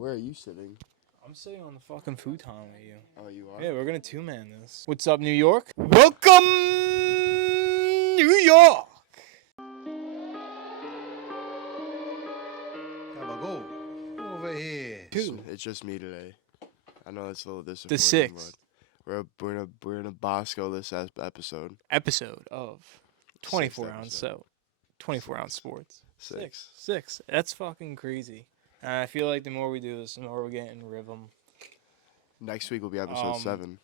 Where are you sitting? I'm sitting on the fucking futon with you. Oh, you are? Yeah, we're gonna two-man this. What's up, New York? Welcome, New York! Have a go over here. It's just me today. I know it's a little disappointing. The sixth we're in a Bosco-less episode. episode of 24 Sixth ounce, episode. so 24 ounce sports. Six. That's fucking crazy. I feel like the more we do this, the more we're getting rhythm. Next week will be episode 7.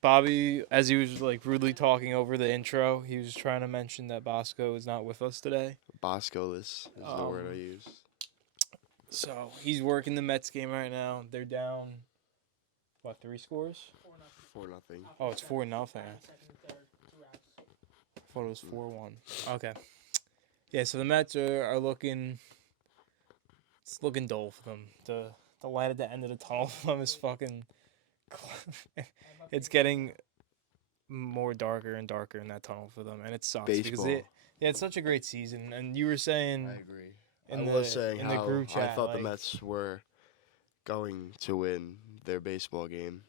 Bobby, as he was like rudely talking over the intro, he was trying to mention that Bosco is not with us today. Bosco-less is the word I use. So he's working the Mets game right now. They're down, what, 3 scores? 4-0. Oh, it's 4-0. I thought it was 4-1. Okay. Yeah, so the Mets are looking. It's looking dull for them. The light at the end of the tunnel for them is fucking. It's getting more darker and darker in that tunnel for them, and it sucks because it's such a great season. And you were saying, I agree. In the group chat, I thought the Mets were going to win their baseball game.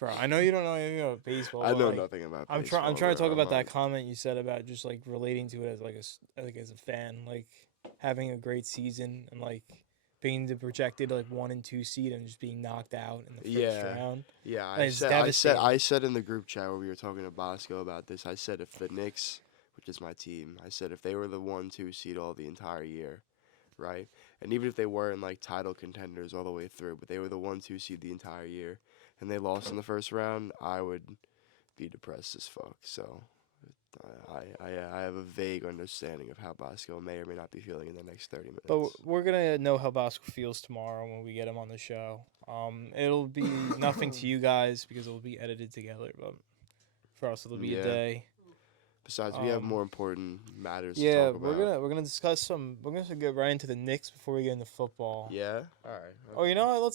Bro, I know you don't know anything about baseball. I know nothing about baseball. I'm trying to talk about that comment you said about just like relating to it as a fan, like having a great season and like being the projected like 1 and 2 seed and just being knocked out in the first round. Yeah, I said in the group chat where we were talking to Bosco about this. I said if the Knicks, which is my team, I said if they were the 1-2 seed all the entire year, right? And even if they weren't like title contenders all the way through, but they were the 1-2 seed the entire year, and they lost in the first round, I would be depressed as fuck. So I have a vague understanding of how Bosco may or may not be feeling in the next 30 minutes. But we're gonna know how Bosco feels tomorrow when we get him on the show. It'll be nothing to you guys because it'll be edited together, but for us it'll be a day. Besides, we have more important matters to talk about. we're gonna discuss some. We're gonna get right into the Knicks before we get into football. Yeah. All right. Okay. Oh, you know what?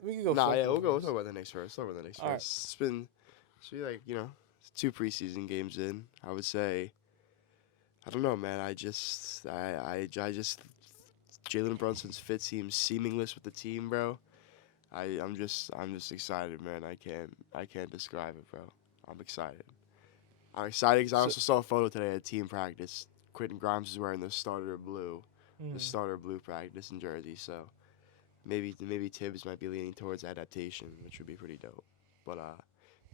We can go. Nah, yeah, we'll talk about the Knicks first. All right. It's been like 2 preseason games in. I would say. I don't know, man. I just Jalen Brunson's fit seems seamless with the team, bro. I'm just excited, man. I can't describe it, bro. I'm excited. I'm excited because I also saw a photo today at team practice. Quentin Grimes is wearing the starter blue practice in jersey. So maybe Tibbs might be leaning towards adaptation, which would be pretty dope. But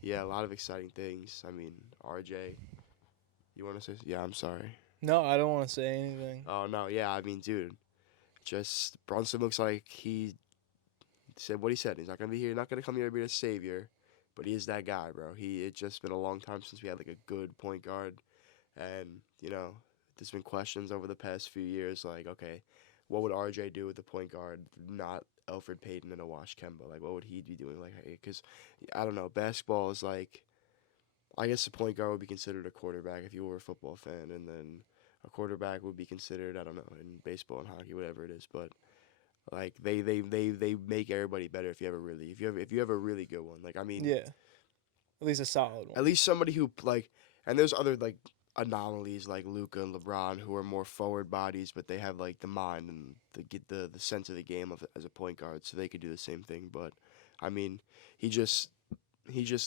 yeah, a lot of exciting things. I mean, RJ, you want to say? Yeah, I'm sorry. No, I don't want to say anything. Oh no, yeah. I mean, dude, just Brunson looks like he said what he said. He's not gonna be here. Not gonna come here to be a savior. But he is that guy, bro. It's just been a long time since we had like a good point guard, and there's been questions over the past few years, like, okay, what would RJ do with the point guard, not Elfrid Payton and Awash Kemba? Like, what would he be doing? Like, because I don't know, basketball is like, I guess a point guard would be considered a quarterback if you were a football fan, and then a quarterback would be considered, I don't know, in baseball and hockey, whatever it is, but. Like they make everybody better if you have a really good one. Like, I mean, yeah, at least a solid one. At least somebody who like, and there's other like anomalies like Luka and LeBron who are more forward bodies, but they have like the mind and the sense of the game as a point guard, so they could do the same thing. But I mean, he just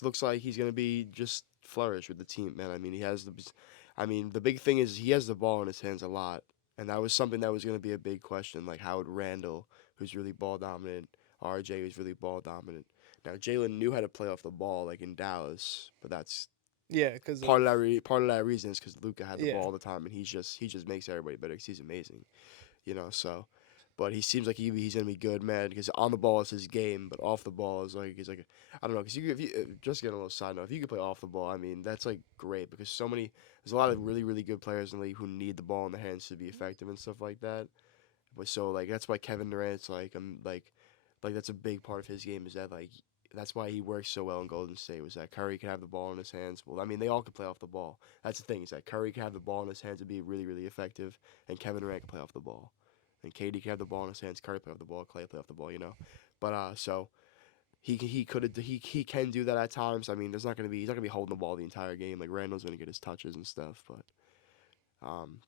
looks like he's gonna be just flourish with the team, man. I mean, the big thing is he has the ball in his hands a lot. And that was something that was going to be a big question, like Howard Randall, who's really ball dominant, RJ, who's really ball dominant. Now Jalen knew how to play off the ball, like in Dallas, but that's because part of that reason is because Luka had the ball all the time, and he just makes everybody better because he's amazing, So, but he seems like he's gonna be good, man. Because on the ball is his game, but off the ball is like I don't know. Because if you just get a little side note, if you could play off the ball, I mean that's like great because there's a lot of really really good players in the league who need the ball in their hands to be effective and stuff like that. But so like that's why Kevin Durant's like that's a big part of his game is that like that's why he works so well in Golden State was that Curry can have the ball in his hands. Well, I mean they all can play off the ball. That's the thing is that Curry can have the ball in his hands and be really really effective, and Kevin Durant can play off the ball. And KD can have the ball in his hands. Curry play off the ball. Clay play off the ball. But so he can do that at times. I mean, he's not gonna be holding the ball the entire game. Like Randall's gonna get his touches and stuff. But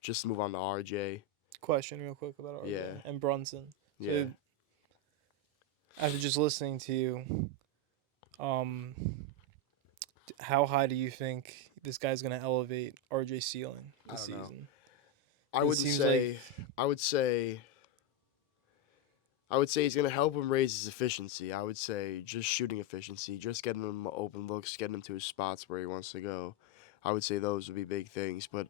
just to move on to RJ. Question real quick about RJ and Brunson. So yeah. after just listening to you, how high do you think this guy's gonna elevate RJ's ceiling this I don't know. season? I It wouldn't seems say. I would say. I would say he's gonna help him raise his efficiency. I would say just shooting efficiency, just getting him open looks, getting him to his spots where he wants to go. I would say those would be big things. But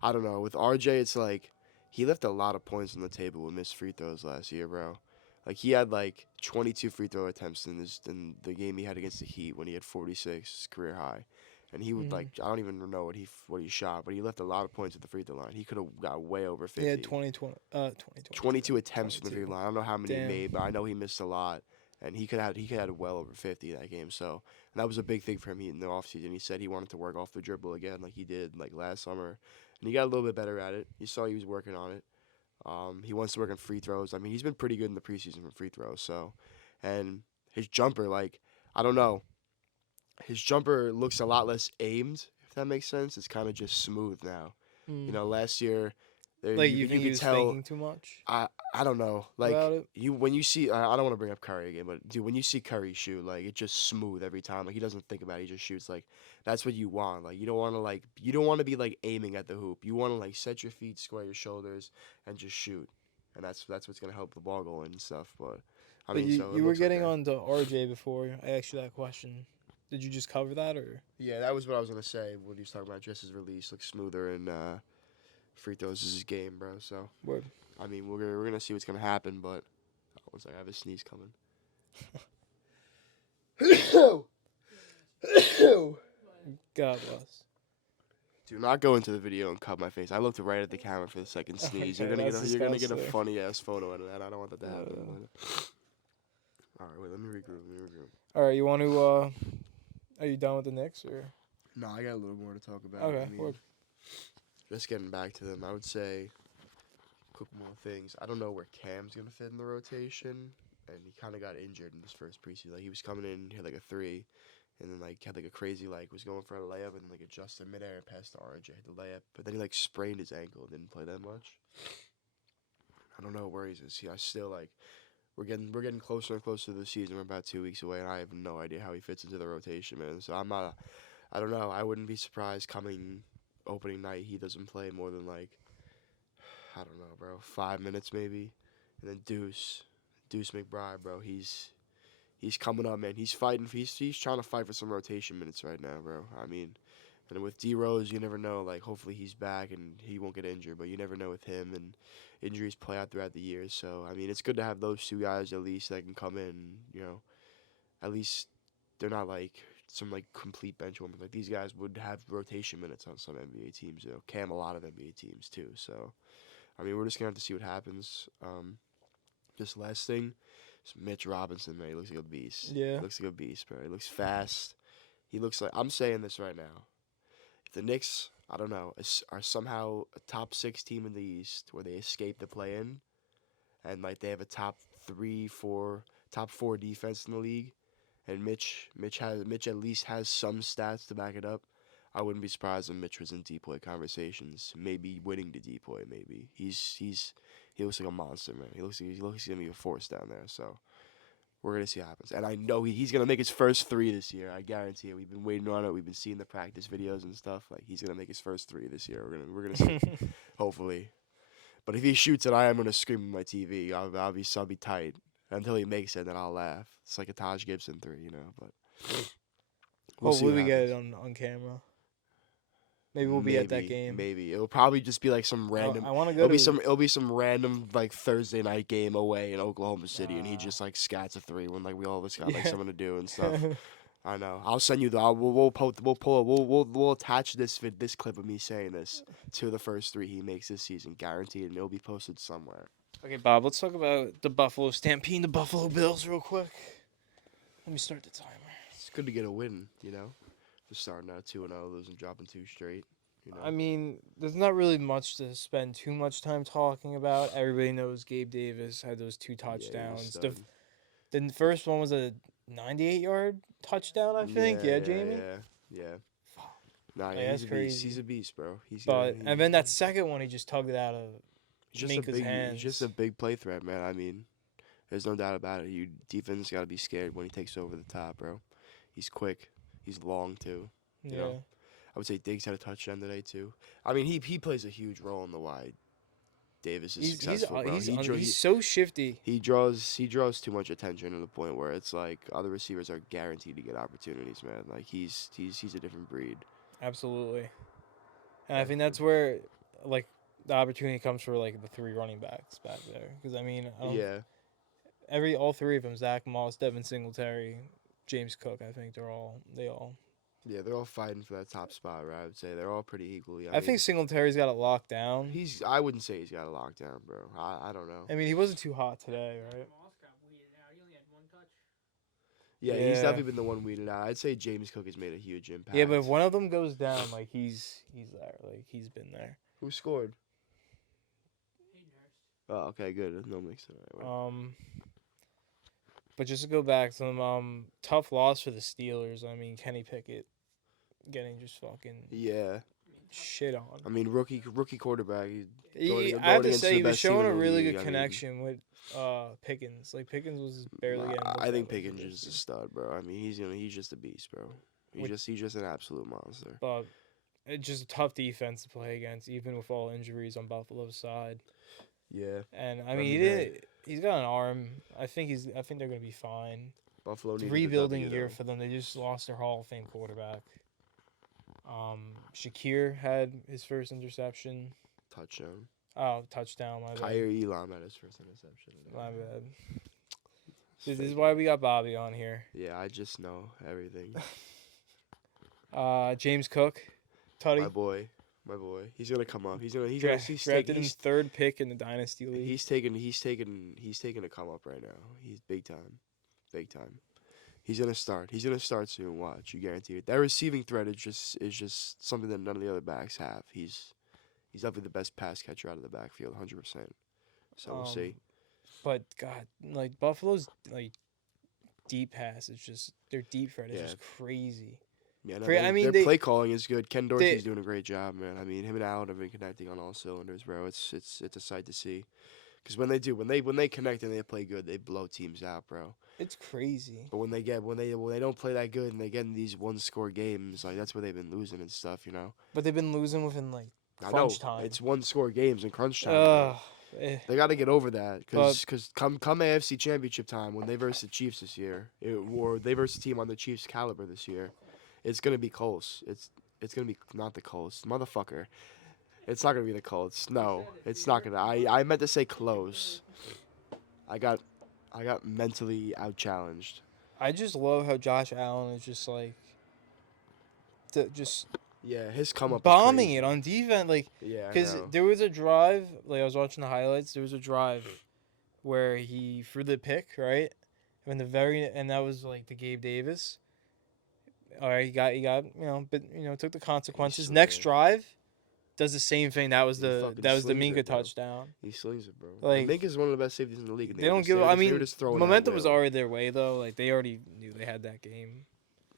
I don't know. With RJ, it's like he left a lot of points on the table with missed free throws last year, bro. Like he had like 22 free throw attempts in the game he had against the Heat when he had 46, his career high. And he would Mhm. I don't even know what he shot, but he left a lot of points at the free throw line. He could have got way over 50. He had 20, 22 attempts from the free 22. line. I don't know how many he Damn. made, but I know he missed a lot, and he could have well over 50 that game. So and that was a big thing for him in the offseason. He said he wanted to work off the dribble again, like he did like last summer, and he got a little bit better at it. You saw he was working on it. He wants to work on free throws. I mean, he's been pretty good in the preseason from free throws. So, and his jumper, like I don't know, his jumper looks a lot less aimed. If that makes sense, it's kind of just smooth now. Mm. You know, last year, there, Like you, you could- think you he could was tell. thinking too much I don't know. Like about it? when you see I don't want to bring up Curry again, but dude, when you see Curry shoot, like it's just smooth every time. Like he doesn't think about it, he just shoots. Like that's what you want. Like you don't want to be like aiming at the hoop. You want to like set your feet, square your shoulders, and just shoot. And that's what's gonna help the ball go in and stuff. But I But mean, you, so it you were looks like getting that. on to RJ before I asked you that question. Did you just cover that or? Yeah, that was what I was gonna say. What he was talking about, just his release looks smoother and free throws is his game, bro. So Word. I mean, we're gonna see what's gonna happen, but once I have a sneeze coming. God bless. Do not go into the video and cut my face. I looked right at the camera for the second sneeze. Okay, You're gonna that's you're gonna get a disgusting. funny ass photo out of that. I don't want that to happen. All right, wait. Let me regroup. All right, you want to? Are you done with the Knicks or? No, I got a little more to talk about. Okay, I mean, word. just getting back to them, I would say a couple more things. I don't know where Cam's gonna fit in the rotation, and he kind of got injured in this first preseason. Like he was coming in, he had like a 3, and then like had like a crazy was going for a layup and like adjusted midair and passed to RJ the layup, but then he like sprained his ankle and didn't play that much. I don't know where he's. I still like. We're getting closer and closer to the season. We're about 2 weeks away, and I have no idea how he fits into the rotation, man. So I'm not. I don't know. I wouldn't be surprised coming opening night he doesn't play more than like I don't know, bro, 5 minutes maybe, and then Deuce McBride, bro. He's coming up, man. He's fighting. He's trying to fight for some rotation minutes right now, bro. I mean, and with D Rose, you never know. Like hopefully he's back and he won't get injured, but you never know with him and injuries play out throughout the years. So I mean, it's good to have those two guys at least that can come in. You know, at least they're not like some like complete bench warmers. Like these guys would have rotation minutes on some NBA teams. You know, Cam a lot of NBA teams too. So I mean, we're just gonna have to see what happens. Just last thing, is Mitch Robinson, man. He looks like a beast. Yeah. He looks like a beast, bro. He looks fast. He looks like I'm saying this right now. If the Knicks, I don't know, are somehow a top 6 team in the East where they escape the play-in, and like they have a top 4 defense in the league, and Mitch at least has some stats to back it up. I wouldn't be surprised if Mitch was in depoy conversations, maybe winning the depoy. Maybe he looks like a monster, man. He looks gonna be a force down there. So we're gonna see what happens, and I know he's gonna make his first 3 this year. I guarantee it. We've been waiting on it. We've been seeing the practice videos and stuff. Like he's gonna make his first 3 this year. We're gonna see, hopefully. But if he shoots it, I am gonna scream at my TV. I'll be tight until he makes it, then I'll laugh. It's like a Taj Gibson 3, you know. But we'll see Hopefully what we get it happens. on camera. Maybe we'll be at that game. Maybe it'll probably just be like some random. I want to go to. It'll be some random like Thursday night game away in Oklahoma City, and he just like scats a 3 when like we all of us got like Yeah. something to do and stuff. I know. I'll send you the. We'll attach this clip of me saying this to the first 3 he makes this season, guaranteed, and it'll be posted somewhere. Okay, Bob. Let's talk about the Buffalo Stampede and the Buffalo Bills real quick. Let me start the timer. It's good to get a win, you know. Just starting out 2-0, losing, dropping 2 straight. You know. I mean, there's not really much to spend too much time talking about. Everybody knows Gabe Davis had those 2 touchdowns. The first one was a 98-yard touchdown, I think. Yeah, Jamie. Yeah. Nah, Like, he's that's a beast. crazy. He's a beast, bro. And then that second one, he just tugged it out of he's just a Minka's hands. He's just a big play threat, man. I mean, There's no doubt about it. You defense got to be scared when he takes over the top, bro. He's quick. He's long too. You know? I would say Diggs had a touchdown today too. I mean, he plays a huge role in the why Davis is successful, bro. He's so shifty. He draws too much attention to the point where it's like other receivers are guaranteed to get opportunities, man. Like he's a different breed. Absolutely. And I think that's where like the opportunity comes for like the 3 running backs back there. Because I mean, all 3 of them, Zach Moss, Devin Singletary, James Cook. I think they're all. Yeah, they're all fighting for that top spot, right? I would say they're all pretty equally. I think Singletary's got it locked down. I wouldn't say he's got it locked down, bro. I don't know. I mean, he wasn't too hot today, right? Yeah, he's definitely been the one weeded out. I'd say James Cook has made a huge impact. Yeah, but if one of them goes down, like he's there, like he's been there. Who scored? Oh, okay, good. No mixing. But just to go back to them, tough loss for the Steelers. I mean, Kenny Pickett getting just fucking shit on. I mean, rookie quarterback. I have to say, he was showing a really good connection with Pickens. Like Pickens was barely getting. I think Pickens is a stud, bro. I mean, he's just a beast, bro. He's just an absolute monster. But it's just a tough defense to play against, even with all injuries on Buffalo's side. Yeah. And I mean, he's got an arm. I think they're gonna be fine. Buffalo needs rebuilding year for them. They just lost their Hall of Fame quarterback. Shakir had his first interception. Touchdown. Oh, touchdown. My bad. Kyrie Elam had his first interception. My bad. This is why we got Bobby on here. Yeah, I just know everything. James Cook, Tutty. My boy. He's gonna come up. He's drafted his 3rd pick in the dynasty league. He's taking a come up right now. He's big time. He's gonna start. He's gonna start soon. Watch, you guarantee it. That receiving threat is just something that none of the other backs have. He's definitely the best pass catcher out of the backfield, 100%. So we'll see. But God, like Buffalo's like deep pass is just their deep threat is just crazy. Yeah, no, their play calling is good. Ken Dorsey's doing a great job, man. I mean, him and Allen have been connecting on all cylinders, bro. It's a sight to see. Because when they connect and they play good, they blow teams out, bro. It's crazy. But when they don't play that good and they get in these 1-score games, like that's where they've been losing and stuff, you know. But they've been losing within like crunch time. It's 1-score games in crunch time. They got to get over that because come AFC Championship time when they verse the Chiefs this year, or they verse a team on the Chiefs' caliber this year, it's gonna be Colts. It's gonna be not the Colts, motherfucker. It's not gonna be the Colts. No, it's not gonna. I meant to say close. I got mentally out challenged. I just love how Josh Allen is just like, his come up bombing it on defense, like because I there was a drive, like I was watching the highlights. There was a drive where he threw the pick right, and that was like the Gabe Davis. All right, he got took the consequences. Next drive, does the same thing. That was the Minka touchdown. He slings it, bro. Like Minka's one of the best safeties in the league. They don't give. I mean, momentum was already their way though. Like they already knew they had that game.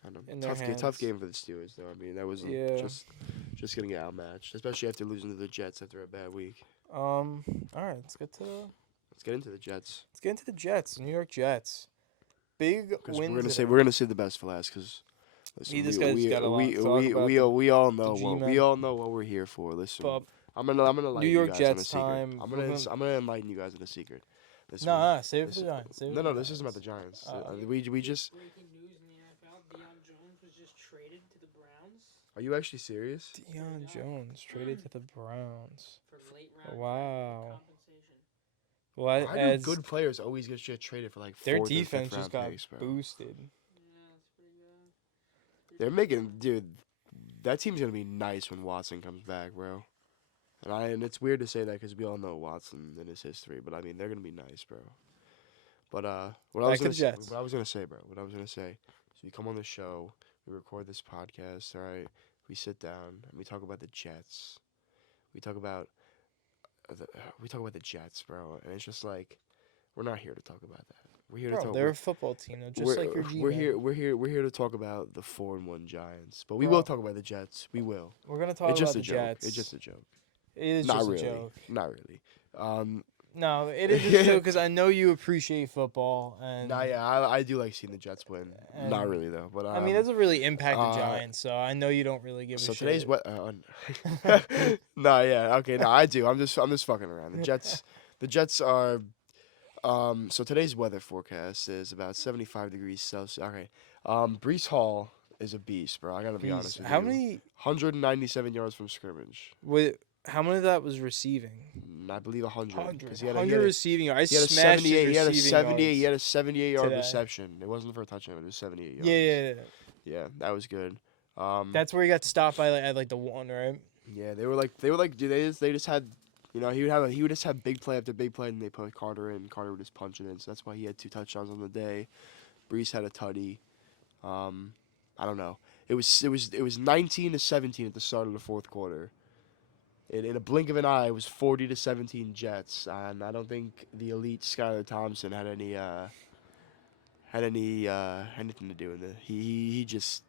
I know. Tough game for the Steelers though. I mean, that was just gonna get outmatched, especially after losing to the Jets after a bad week. All right, let's get into the Jets. Let's get into the Jets, New York Jets. Big win. We're gonna say the best for last because. Listen, we all know what we're here for. Listen, Bob, I'm gonna enlighten New York you guys Jets on a time. secret. I'm gonna enlighten you guys on a secret. Save it for the Giants. No, this isn't about the Giants. We just. Breaking news in the NFL: Deion Jones was just traded to the Browns. Are you actually serious? Deion Jones traded to the Browns. For late round compensation. Well, Why do good players always get traded for like their 4th defense or 5th just got picks, bro? boosted. They're making, dude. That team's gonna be nice when Watson comes back, bro. And it's weird to say that because we all know Watson and his history, but I mean they're gonna be nice, bro. But what I was gonna say, so you come on the show, we record this podcast, all right? We sit down and we talk about the Jets. We talk about the Jets, bro, and it's just like we're not here to talk about that. We're here to talk. They're a football team, though, just like your G-Men. We're here to talk about the 4-1 Giants, but we will talk about the Jets. We will. We're gonna talk about the joke. Jets. It's just a joke. It is not just really. a joke. Not really. No, it is just because I know you appreciate football, and Nah, yeah, I do like seeing the Jets win. Not And- really though, but I mean, it doesn't really impact the Giants, so I know you don't really give a so shit. today's what? Nah, yeah, okay, no, I do. I'm just fucking around. The Jets are. So today's weather forecast is about 75 degrees Celsius. Okay, Brees Hall is a beast, bro. I gotta be honest with How you. many? 197 yards from scrimmage. How many of that was receiving? I believe 100. 100. He had 100 a, receiving yards. I he had a smashed 78. He had a his 78. receiving He had a 78-yard today. reception. It wasn't for a touchdown. It was 78 yards. Yeah. Yeah, that was good. That's where he got stopped by at like the one, right? Yeah, they were like, dude, they just had, you know, he would just have big play after big play, and they put Carter in. Carter would just punch it in. So that's why he had 2 touchdowns on the day. Brees had a tutty. I don't know. It was 19-17 at the start of the fourth quarter. In a blink of an eye, it was 40-17 Jets, and I don't think the elite Skylar Thompson had anything to do with it. He just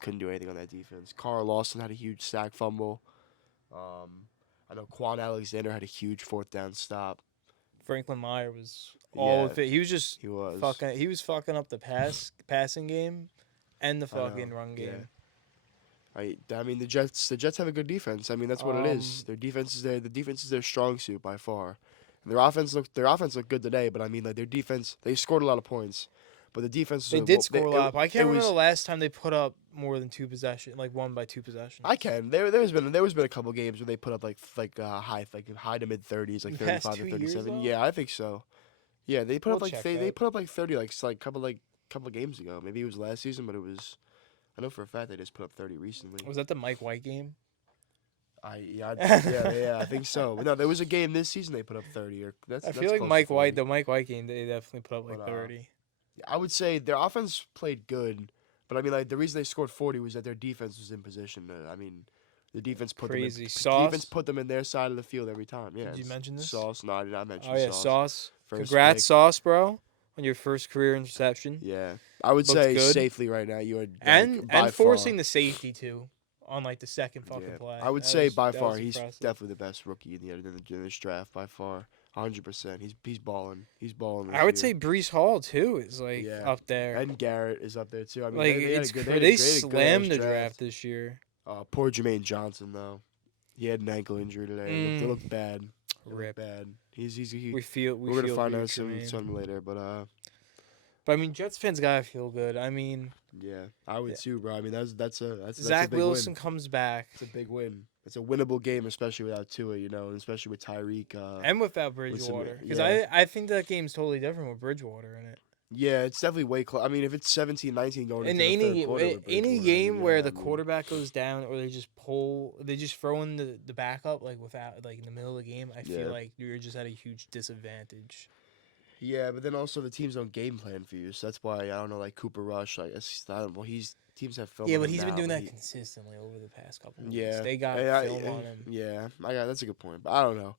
couldn't do anything on that defense. Carl Lawson had a huge sack fumble. I know Quan Alexander had a huge 4th down stop. Franklin Meyer was all of it. He was just He was fucking. He was fucking up the passing game, and the fucking run game. yeah. I mean the Jets have a good defense. I mean that's what it is. Their defense is the defense is their strong suit by far. And their offense looked good today, but I mean like their defense, they scored a lot of points. But the defense They did score a lot. I can't remember the last time they put up more than 2 possessions, like won by 2 possessions. I can. There's been a couple games where they put up high to mid 30s, like The past 35 to 2 years, 37. though? Yeah, I think so. Yeah, they put We'll up like check they that. put up like 30 couple of games ago. Maybe it was last season, but it was. I know for a fact they just put up 30 recently. Was that the Mike White game? Yeah, I think so. But no, there was a game this season they put up 30. I feel like Mike the Mike White game, they definitely put up like But, 30. I would say their offense played good, but I mean, like the reason they scored 40 was that their defense was in position. I mean, the defense put Crazy. them in, Sauce? defense put them in their side of the field every time. Yeah. Did you mention this? Sauce? No, I did not mention Oh yeah, Sauce. Sauce. First Congrats, pick. Sauce, bro, on your first career interception. Yeah, I would Looked say good. safely right now. You are And forcing the safety too on like the second fucking play. I would That say was- by that far was he's impressive. definitely the best rookie in this draft by far. 100%. He's balling. He's balling. I would say Brees Hall too is like Yeah. up there. And Garrett is up there too. I mean, Like they had it's a good, cra- had a they great- had a good slammed ass the draft this year. Poor Jermaine Johnson though. He had an ankle injury today. It looked bad. It Rip. looked bad. He's We we're feel gonna find for you, out Jermaine. some later, but But I mean, Jets fans gotta feel good. I mean, yeah, I would Yeah. too, bro. I mean that's a Zach big Wilson Win. comes back, It's a big win. It's a winnable game, especially without Tua, you know, and especially with Tyreek. and without with some- Bridgewater, because yeah. I think that game's totally different with Bridgewater in it. Yeah, it's definitely way close. I mean, if it's 17-19 going In into the any third quarter with any Bridgewater, game where yeah, the I mean, quarterback goes down or they just throw in the backup like without like in the middle of the game, I Yeah. feel like you're just at a huge disadvantage. Yeah, but then also the teams don't game plan for you, so that's why I don't know, like Cooper Rush. Teams have film. Yeah, on but him he's been now, doing but that he- consistently over the past couple of Yeah, weeks. They got Yeah, film on him. Yeah, that's a good point, but I don't know.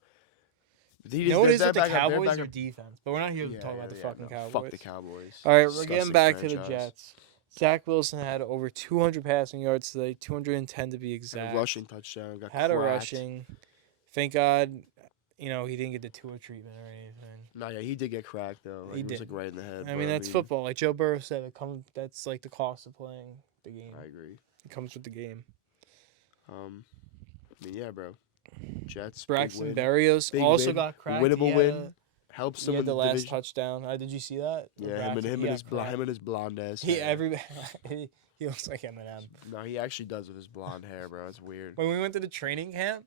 You know what it is with the their Cowboys backup- or defense? But we're not here to Yeah, talk about the yeah, fucking no, Cowboys. Fuck the Cowboys. All right, we're getting Disgusting back to the franchise. Jets. Zach Wilson had over 200 passing yards today, 210 to be Had exact. a rushing touchdown. Got Had a cracked. rushing. Thank God, he didn't get the Tua treatment or anything. No, yeah, he did get cracked though. Like, He it was did. like right in the head. I but mean, that's football. Like Joe Burrow said, that's like the cost of playing the game. I agree. It comes with the game. I mean, yeah, bro. Jets. big Braxton win. Berrios Big also win. got cracked. Winnable He had win. Helps He them had in the the last division. touchdown. Did you see that? Yeah, him and his blonde ass. He hair. he looks like Eminem. No, he actually does with his blonde hair, bro. It's weird. When we went to the training camp,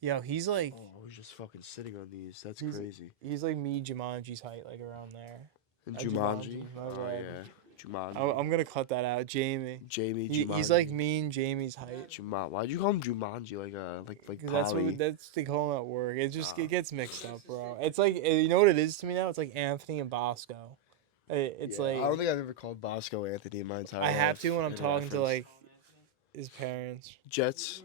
he's like Oh, he's just fucking sitting on these. That's He's- crazy. he's like me, Jumanji's height, like around there. And Jumanji, Jumanji. my Oh bad. yeah, Jumanji. I'm gonna cut that out, Jamie. Jamie. He's Jumanji. like me and Jamie's height. Jumanji. Why'd you call him Jumanji? Like 'Cause that's Polly? that's they call him at work. It just Ah. it gets mixed up, bro. It's like you know what it is to me now. It's like Anthony and Bosco. It's Yeah, like I don't think I've ever called Bosco Anthony in my entire I life. have to when I'm in talking to reference. like his parents. Jets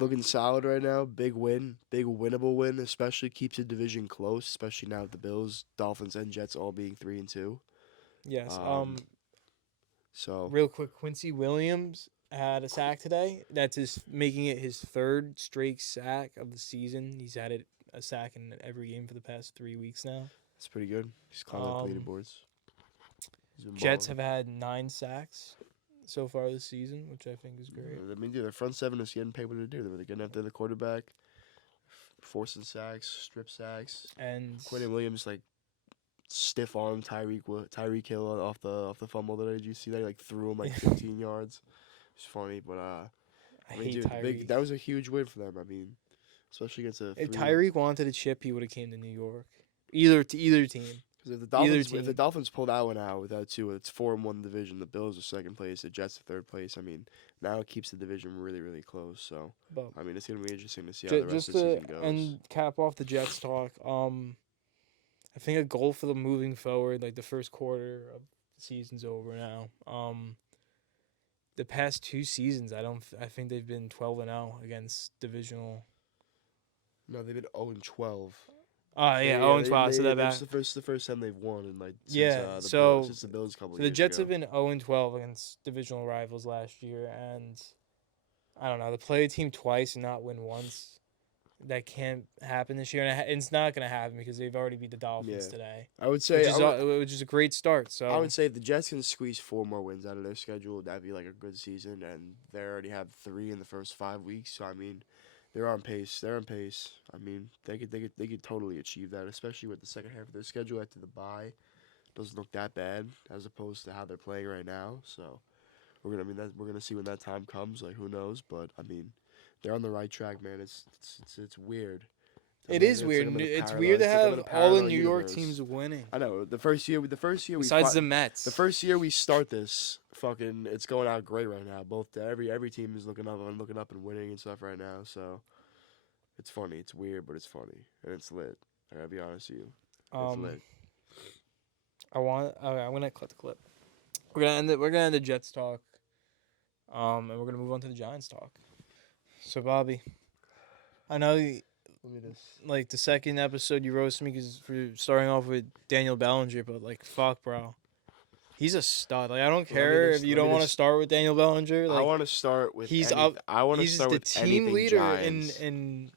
looking solid right now. Big win, big winnable win. Especially keeps the division close. Especially now with the Bills, Dolphins, and Jets all being 3-2. Yes. So Real quick, Quincy Williams had a sack today. That's making it his third straight sack of the season. He's had it a sack in every game for the past 3 weeks now. It's pretty good. He's climbing up the Um, leaderboards. He's been Jets balling. have had 9 sacks so far this season, which I think is great. I mean, dude, their front seven is getting paid what to do. They're getting after the quarterback, forcing sacks, strip sacks. And Quentin Williams like stiff arm Tyreek Hill off the fumble today. Did you see that? He like threw him like 15 yards. It's funny, but I I mean, hate dude, Tyreek. that was a huge win for them. I mean, especially against a If three- Tyreek wanted a chip, he would have came to New York. Either team. 'cause if the team. Dolphins pulled that one out without two, it's 4-1 division. The Bills are second place. The Jets are third place. I mean, now it keeps the division really, really close. So But I mean, it's gonna be interesting to see how the rest just of the to season goes. and cap off the Jets talk. I think a goal for them moving forward, like the first quarter of the season's over now. The past 2 seasons, I think they've been 12-0 against divisional. No, they've been 0-12. Oh yeah, 0-12. So that that's back. the first time they've won in like since, Yeah, since the Bills a couple So the years Jets ago. have been 0-12 against divisional rivals last year, and I don't know. To play a team twice and not win once, that can't happen this year, and it's not gonna happen because they've already beat the Dolphins today, I would say which is a great start. So I would say if the Jets can squeeze 4 more wins out of their schedule, that'd be like a good season. And they already have 3 in the first 5 weeks. So I mean, they're on pace. I mean, they could totally achieve that, especially with the second half of their schedule after the bye. Doesn't look that bad as opposed to how they're playing right now. So we're gonna see when that time comes. Like who knows? But I mean, they're on the right track, man. It's weird. it mean, is like weird. I'm in a It's parallel- weird to it's like I'm in have a all the parallel New York universe. teams winning. I know the first year we Besides the Mets. the first year we start this, fucking, it's going out great right now. Both every team is looking up and winning and stuff right now. So it's funny. It's weird, but it's funny and it's lit. I gotta be honest with you. It's lit. I'm gonna clip the clip. We're gonna end the Jets talk. And we're gonna move on to the Giants talk. So Bobby, I know Let me just. like the second episode you roasted me because for starting off with Daniel Bellinger, but like fuck, bro, he's a stud. Like I don't Let me care just- if you let me don't want to just- start with Daniel Bellinger. Like I want to start with. he's any- up- I want to he's start the with team anything leader Giants. in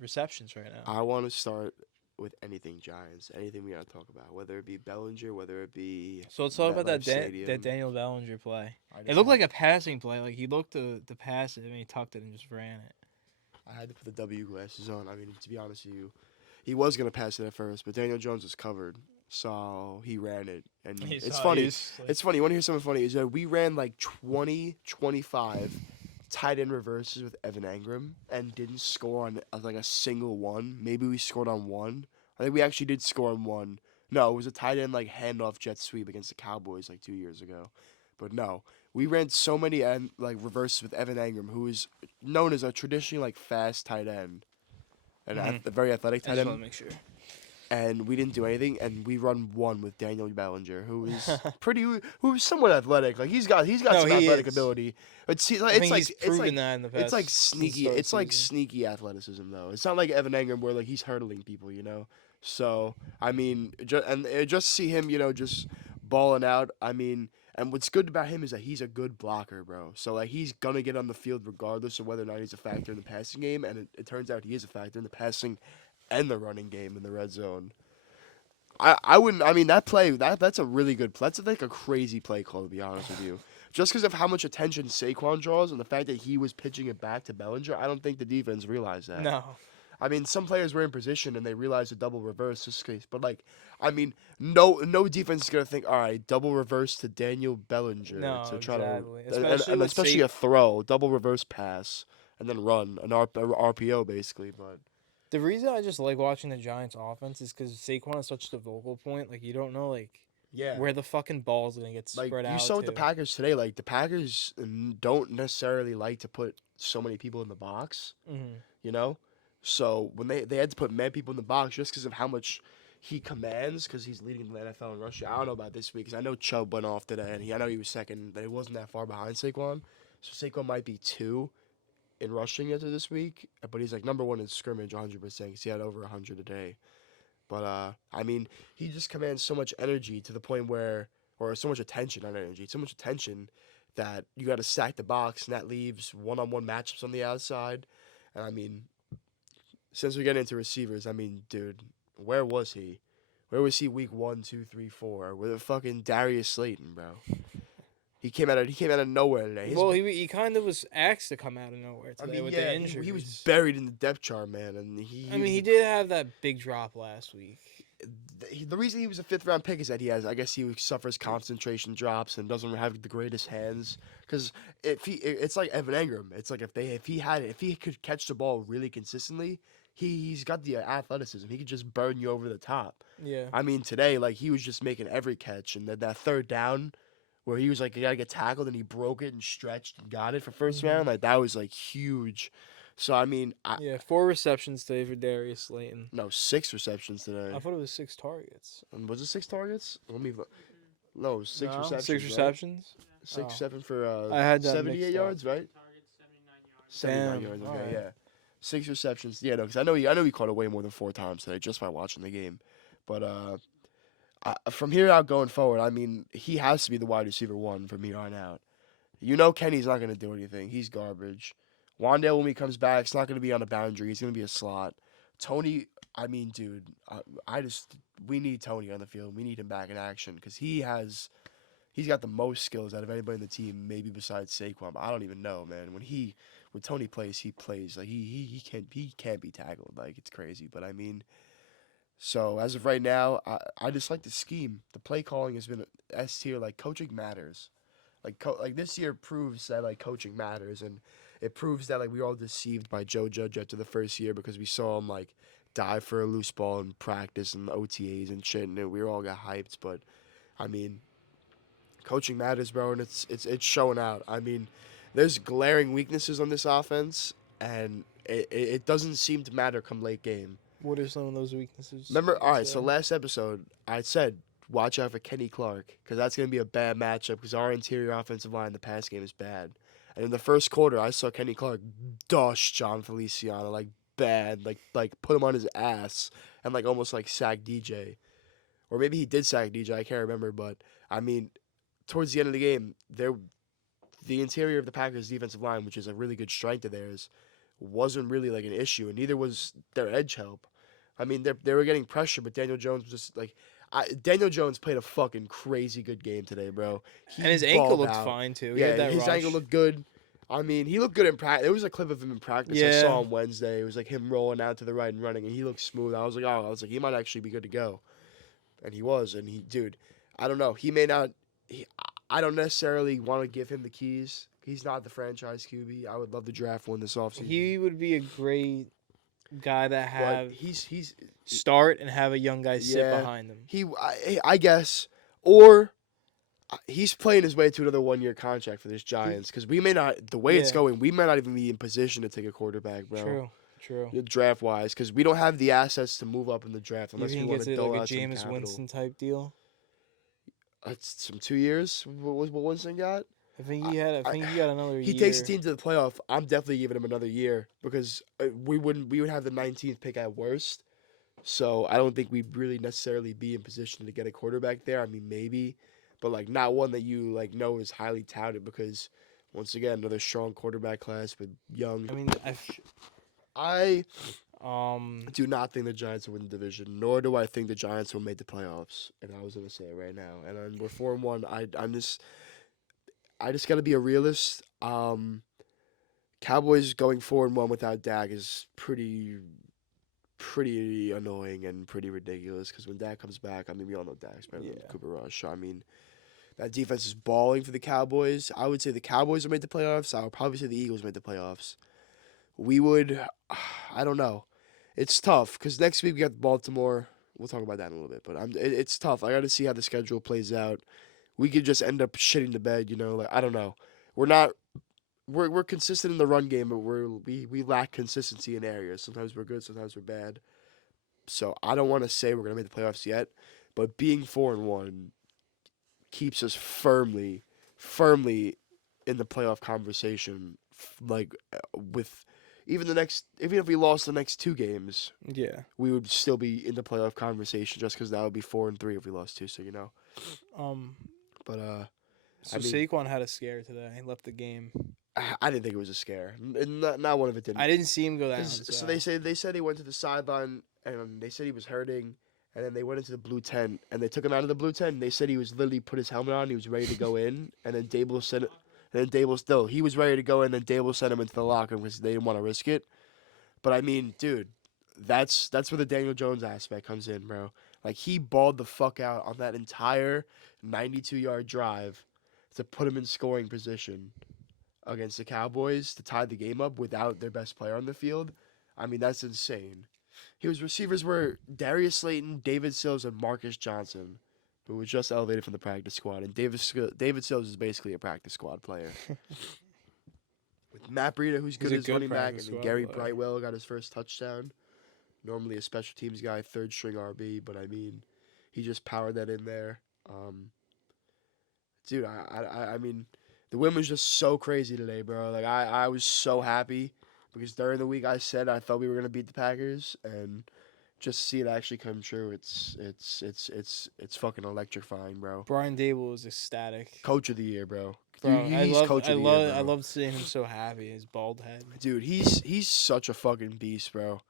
receptions right now. I want to start with anything Giants. Anything we gotta talk about, whether it be Bellinger, whether it be. So let's talk about MetLife that Stadium. Daniel Bellinger play. I It just looked had- like a passing play. Like he looked to pass it and he tucked it and just ran it. I had to put the W glasses on. I mean, to be honest with you, he was gonna pass it at first, but Daniel Jones was covered, so he ran it. And it's funny. It's funny. You want to hear something funny? Is that we ran like 20, 25 tight end reverses with Evan Engram and didn't score on like a single one. Maybe we scored on one. I think we actually did score on one. No, it was a tight end like handoff jet sweep against the Cowboys like 2 years ago. But no, we ran so many like reverses with Evan Engram, who is known as a traditionally like fast tight end and a very athletic I tight just want end. to make sure. And we didn't do anything, and we run one with Daniel Bellinger, who is who's somewhat athletic. Like he's got No, some he athletic is. ability. But see, I like, think it's like he's proven it's like that in the past. it's like since sneaky. the start of It's like season. sneaky athleticism, though. It's not like Evan Engram where like he's hurdling people, you know. So I mean, just see him, you know, just balling out. I mean, and what's good about him is that he's a good blocker, bro. So like he's gonna get on the field regardless of whether or not he's a factor in the passing game, and it turns out he is a factor in the passing and the running game in the red zone. I wouldn't. I mean, that play that's a really good play. That's like a crazy play call, to be honest with you. Just because of how much attention Saquon draws and the fact that he was pitching it back to Bellinger, I don't think the defense realized that. No. I mean, some players were in position and they realized a double reverse just case. But like, I mean, no defense is gonna think, all right, double reverse to Daniel Bellinger No, to try exactly. to, Especially and with especially a throw, double reverse pass, and then run an RPO basically. But The reason I just like watching the Giants offense is because Saquon is such the vocal point. Like you don't know yeah, where the fucking ball's gonna get like spread out. you saw with the to. Packers today, like the Packers don't necessarily like to put so many people in the box, Mhm. you know. So when they had to put mad people in the box just because of how much he commands, because he's leading the NFL in rushing. I don't know about this week because I know Chubb went off today, and I know he was second, but it wasn't that far behind Saquon. So Saquon might be 2 in rushing into this week, but he's like number 1 in scrimmage 100% because he had over 100 a day. But I mean, he just commands so much energy to the point where, or so much attention, not energy, so much attention that you got to stack the box, and that leaves one-on-one matchups on the outside. And I mean, since we get into receivers, I mean, dude, where was he? Where was he week 1, 2, 3, 4? With the fucking Darius Slayton, bro. He came out of nowhere today. Well, he kind of was asked to come out of nowhere today with the injuries. he was buried in the depth chart, man, and he did have that big drop last week. The reason he was a 5th-round pick is that I guess he suffers concentration drops and doesn't have the greatest hands. Because it's like Evan Engram. It's like if he could catch the ball really consistently, he's got the athleticism. He could just burn you over the top. Yeah. I mean, today, like, he was just making every catch, and that 3rd down where he was like, you gotta get tackled, and he broke it and stretched and got it for first round, like, that was like huge. So I mean, 4 receptions today for Darius Slayton. No, 6 receptions today. I thought it was 6 targets. Was it 6 targets? Let me. No, it was 6 receptions. 6 receptions. Right? 6-7 for I had that 78 yards, right? Target 79 yards. 79 yards. Okay, yeah. 6 receptions. Yeah, no, because I know he caught it way more than 4 times today just by watching the game. But from here out going forward, I mean, he has to be the wide receiver 1 from here on out. You know, Kenny's not gonna do anything. He's garbage. Wandale, when he comes back, it's not going to be on a boundary. He's going to be a slot. Tony, I mean, dude, we need Tony on the field. We need him back in action because he's got the most skills out of anybody in the team, maybe besides Saquon. But I don't even know, man. When Tony plays, he plays like he can't be tackled. Like, it's crazy. But I mean, so as of right now, I just like the scheme. The play calling has been S tier. Like, coaching matters. Like this year proves that like coaching matters, and it proves that like we were all deceived by Joe Judge after the first year because we saw him like dive for a loose ball in practice and OTAs and shit, and we all got hyped. But I mean, coaching matters, bro, and it's showing out. I mean, there's glaring weaknesses on this offense, and it doesn't seem to matter come late game. What are some of those weaknesses? Remember, all right. So last episode, I said, watch out for Kenny Clark, because that's going to be a bad matchup, because our interior offensive line in the pass game is bad. And in the first quarter, I saw Kenny Clark dosh John Feliciano, like, bad, like put him on his ass, and, like, almost, like, sack DJ. Or maybe he did sack DJ, I can't remember, but, I mean, towards the end of the game, the interior of the Packers' defensive line, which is a really good strength of theirs, wasn't really, like, an issue, and neither was their edge help. I mean, they were getting pressure, but Daniel Jones was just, like... Daniel Jones played a fucking crazy good game today, bro. And his ankle looked fine, too. Yeah, his ankle looked good. I mean, he looked good in practice. There was a clip of him in practice I saw on Wednesday. It was like him rolling out to the right and running, and he looked smooth. I was like, he might actually be good to go. And he was. And dude, I don't know. He may not. I don't necessarily want to give him the keys. He's not the franchise QB. I would love to draft one this offseason. He would be a great guy to have. But he's start and have a young guy sit behind him. I guess, or he's playing his way to another 1-year contract for this Giants, because we may not, the way it's going, we might not even be in position to take a quarterback, bro. True. Draft wise, because we don't have the assets to move up in the draft unless we want to dole like out a Jameis Winston type deal. It's some 2 years. What Winston got? I think he got another year. He takes the team to the playoff. I'm definitely giving him another year, because we would have the 19th pick at worst. So I don't think we'd really necessarily be in position to get a quarterback there. I mean, maybe, but like not one that you like know is highly touted, because once again, another strong quarterback class with young. I mean, I do not think the Giants will win the division, nor do I think the Giants will make the playoffs. And I was gonna say it right now. And we're 4-1. I just gotta be a realist. Cowboys going 4-1 without Dak is pretty annoying and pretty ridiculous, because when Dak comes back, I mean, we all know Dak's better than Cooper Rush. I mean, that defense is balling for the Cowboys. I would say the Cowboys will make the playoffs. I would probably say the Eagles made the playoffs. We would, I don't know. It's tough, because next week we got Baltimore. We'll talk about that in a little bit, but it's tough. I got to see how the schedule plays out. We could just end up shitting the bed, you know. Like, I don't know. We're consistent in the run game, but we lack consistency in areas. Sometimes we're good, sometimes we're bad. So I don't want to say we're gonna make the playoffs yet, but being 4-1 keeps us firmly in the playoff conversation. Like with even if we lost the next 2 games, we would still be in the playoff conversation, just because that would be 4-3 if we lost 2. So you know, So Saquon had a scare today. He left the game. I didn't think it was a scare. Not one of it didn't. I didn't see him go down. So they said he went to the sideline and they said he was hurting, and then they went into the blue tent and they took him out of the blue tent. And they said he was literally put his helmet on, he was ready to go in, and then Dable sent it. And then Dable still he was ready to go in, and then Dable sent him into the locker room because they didn't want to risk it. But I mean, dude, that's where the Daniel Jones aspect comes in, bro. Like he balled the fuck out on that entire 92-yard drive to put him in scoring position against the Cowboys to tie the game up without their best player on the field. I mean, that's insane. His receivers were Darius Slayton, David Sills, and Marcus Johnson, who was just elevated from the practice squad. And David Sills is basically a practice squad player. With Matt Breida, who's good as running back, and then Gary Brightwell got his first touchdown. Normally a special teams guy, third string RB, but I mean, he just powered that in there. Dude, I mean, the win was just so crazy today, bro. Like I was so happy because during the week I said I thought we were gonna beat the Packers, and just to see it actually come true, it's fucking electrifying, bro. Brian Dable was ecstatic. Coach of the year, bro. Bro, He's coach of the year, bro. I love seeing him so happy. His bald head. Dude, he's such a fucking beast, bro.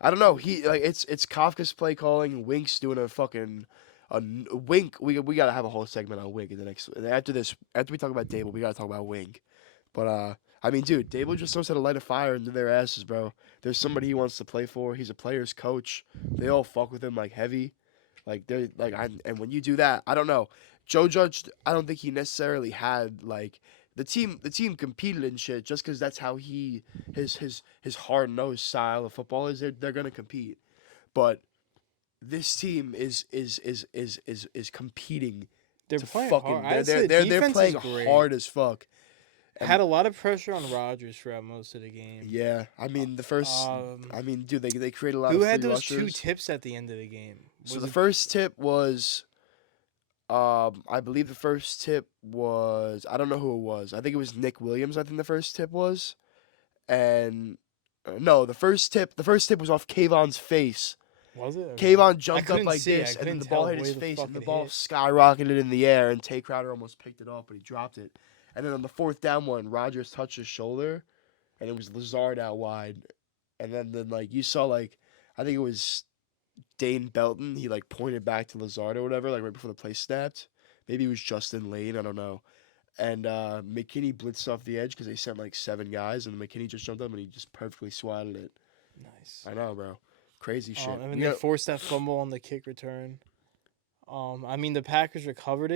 I don't know. He like it's Kafka's play calling. Wink's doing a fucking Wink. We gotta have a whole segment on Wink in the next. After we talk about Dable, we gotta talk about Wink. But I mean, dude, Dable just knows how to light a fire into their asses, bro. There's somebody he wants to play for. He's a player's coach. They all fuck with him like heavy. Like they're like and when you do that, I don't know. Joe Judge, I don't think he necessarily had like the team competed and shit just because that's how his hard-nosed style of football is. They're gonna compete, but this team is competing. They're to playing fucking, hard. They're playing hard as fuck. Had a lot of pressure on Rodgers throughout most of the game. Yeah, I mean the first. I mean, dude, they created a lot. Who of had free those rushers. 2 tips at the end of the game? So the first tip was, I believe the first tip was, I don't know who it was. I think it was Nick Williams. I think the first tip was, and no, the first tip was off Kayvon's face. Was it? Okay. Kayvon jumped up like this, and then the ball hit his face, and the ball skyrocketed in the air, and Tay Crowder almost picked it up, but he dropped it. And then on the 4th down one, Rodgers touched his shoulder, and it was Lazard out wide. And then like you saw like, I think it was Dane Belton. He like pointed back to Lazard or whatever, like right before the play snapped. Maybe it was Justin Lane. I don't know. And McKinney blitzed off the edge because they sent like 7 guys, and McKinney just jumped up and he just perfectly swatted it. Nice. I know, bro. Crazy shit. And then they forced that fumble on the kick return. I mean, the Packers recovered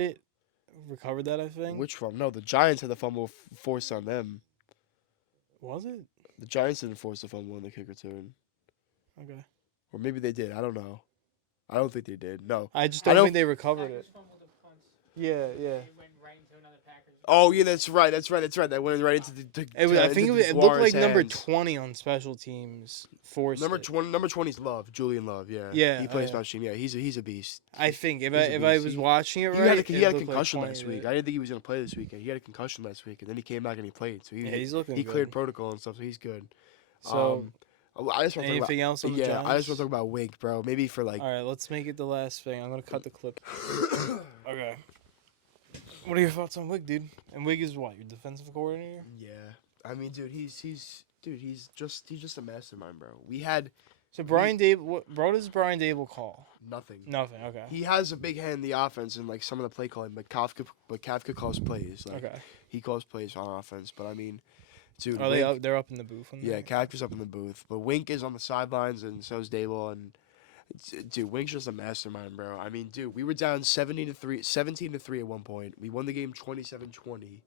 that, I think. Which one? No, the Giants had the fumble forced on them. Was it? The Giants didn't force the fumble on the kick return. Okay. Or maybe they did. I don't know. I don't think they did. No. I just don't think they recovered Packers it. fumbled the punts. Yeah. It went right into another Packers. Oh yeah, that's right. That went right into the. I think it looked like number 20 on special teams forced Number it. 20. Number 20 is Love. Julian Love. Yeah. Yeah, He plays yeah. special team. Yeah. He's a beast. I think if He's a I beast. was watching it He right, had a it concussion looked like last 20 week. to- I didn't think he was gonna play this weekend. He had a concussion last week, and then he came back and he played. So he's looking he good. cleared protocol and stuff. So he's good. So I just want to talk anything else on the about. Yeah, I just Giants? want to talk about Wink, bro. Maybe for like. All right, let's make it the last thing. I'm gonna cut the clip. Okay. What are your thoughts on Wig, dude? And Wig is what, your defensive coordinator? Yeah. I mean, dude, he's just a mastermind, bro. We had So Brian Dable, what does Brian Dable call? nothing. Nothing. Okay. He has a big hand in the offense and like some of the play calling, but Kafka calls plays. Like, Okay. He calls plays on offense, but I mean, dude. Are they Wink- up? They're up in the booth. When Yeah, Kafka's up in the booth, but Wink is on the sidelines, and so is Dable, and dude, Wink's just a mastermind, bro. I mean, dude, we were down 17 to 3 at one point. We won the game 27-20.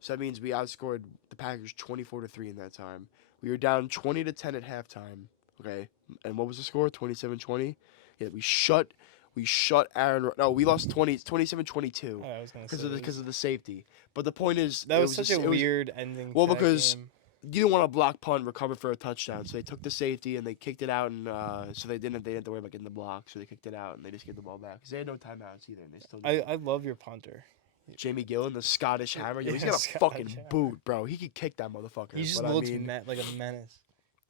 So that means we outscored the Packers 24-3 in that time. We were down 20-10 at halftime. Okay, and what was the score? 27-20. Yeah, we shut Aaron. No, we lost 27-22 I was gonna say because of the safety. But the point is that it was such a it was- weird ending. Well, to that because game. you didn't want to block punt, recover for a touchdown, so they took the safety and they kicked it out, and so they didn't have to worry about getting the block, so they kicked it out and they just gave the ball back because they had no timeouts either, and they still. I love your punter. Jamie Gillen, the Scottish Hammer, yo, he's Yeah, got a Scottish fucking Hammer. boot, bro. He could kick that motherfucker. He just but looks I mean, like a menace.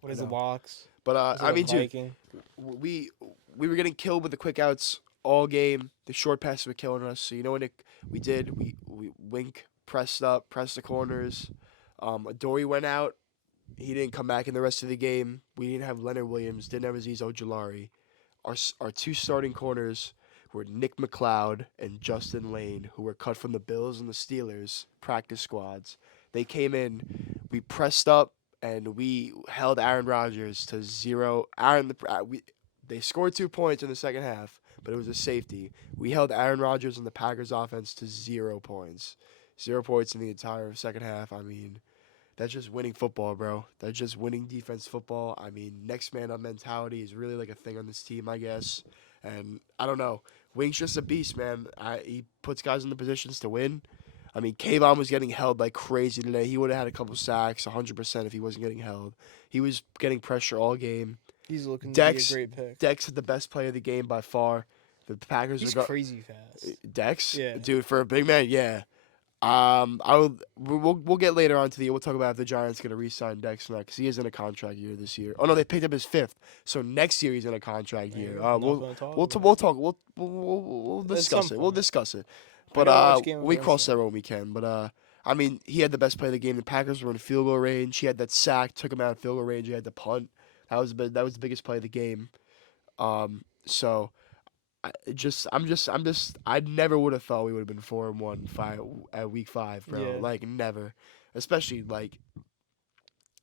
What I is the know. box? but Is it I a mean, dude, Viking? we were getting killed with the quick outs all game. The short passes were killing us. So you know what we did? We Wink pressed up, pressed the corners. Adoree went out. He didn't come back in the rest of the game. We didn't have Leonard Williams. Didn't have Azeez Ojulari. Our two starting corners were Nick McLeod and Justin Lane, who were cut from the Bills and the Steelers practice squads. They came in. We pressed up and we held Aaron Rodgers to 0. They scored 2 points in the second half, but it was a safety. We held Aaron Rodgers and the Packers offense to 0 points. 0 points in the entire second half. I mean, that's just winning football, bro. That's just winning defense football. I mean, next man up mentality is really like a thing on this team, I guess. And I don't know. Wing's just a beast, man. He puts guys in the positions to win. I mean, Kayvon was getting held like crazy today. He would have had a couple sacks, 100% if he wasn't getting held. He was getting pressure all game. He's looking Dex, to be a great pick. Dex had the best play of the game by far. The Packers He's are crazy fast. Dex, Yeah. dude, for a big man, yeah. We'll get later on to we'll talk about if the Giants gonna re-sign Dex or not, because he is in a contract year this year. Oh no, they picked up his 5th, so next year he's in a contract year. We'll discuss it. We'll discuss it. But we cross that when we can. But I mean, he had the best play of the game. The Packers were in field goal range. He had that sack, took him out of field goal range. He had the punt. That was the biggest play of the game. So. I never would have thought we would have been 4-1 at week 5, bro. Yeah. Like never, especially like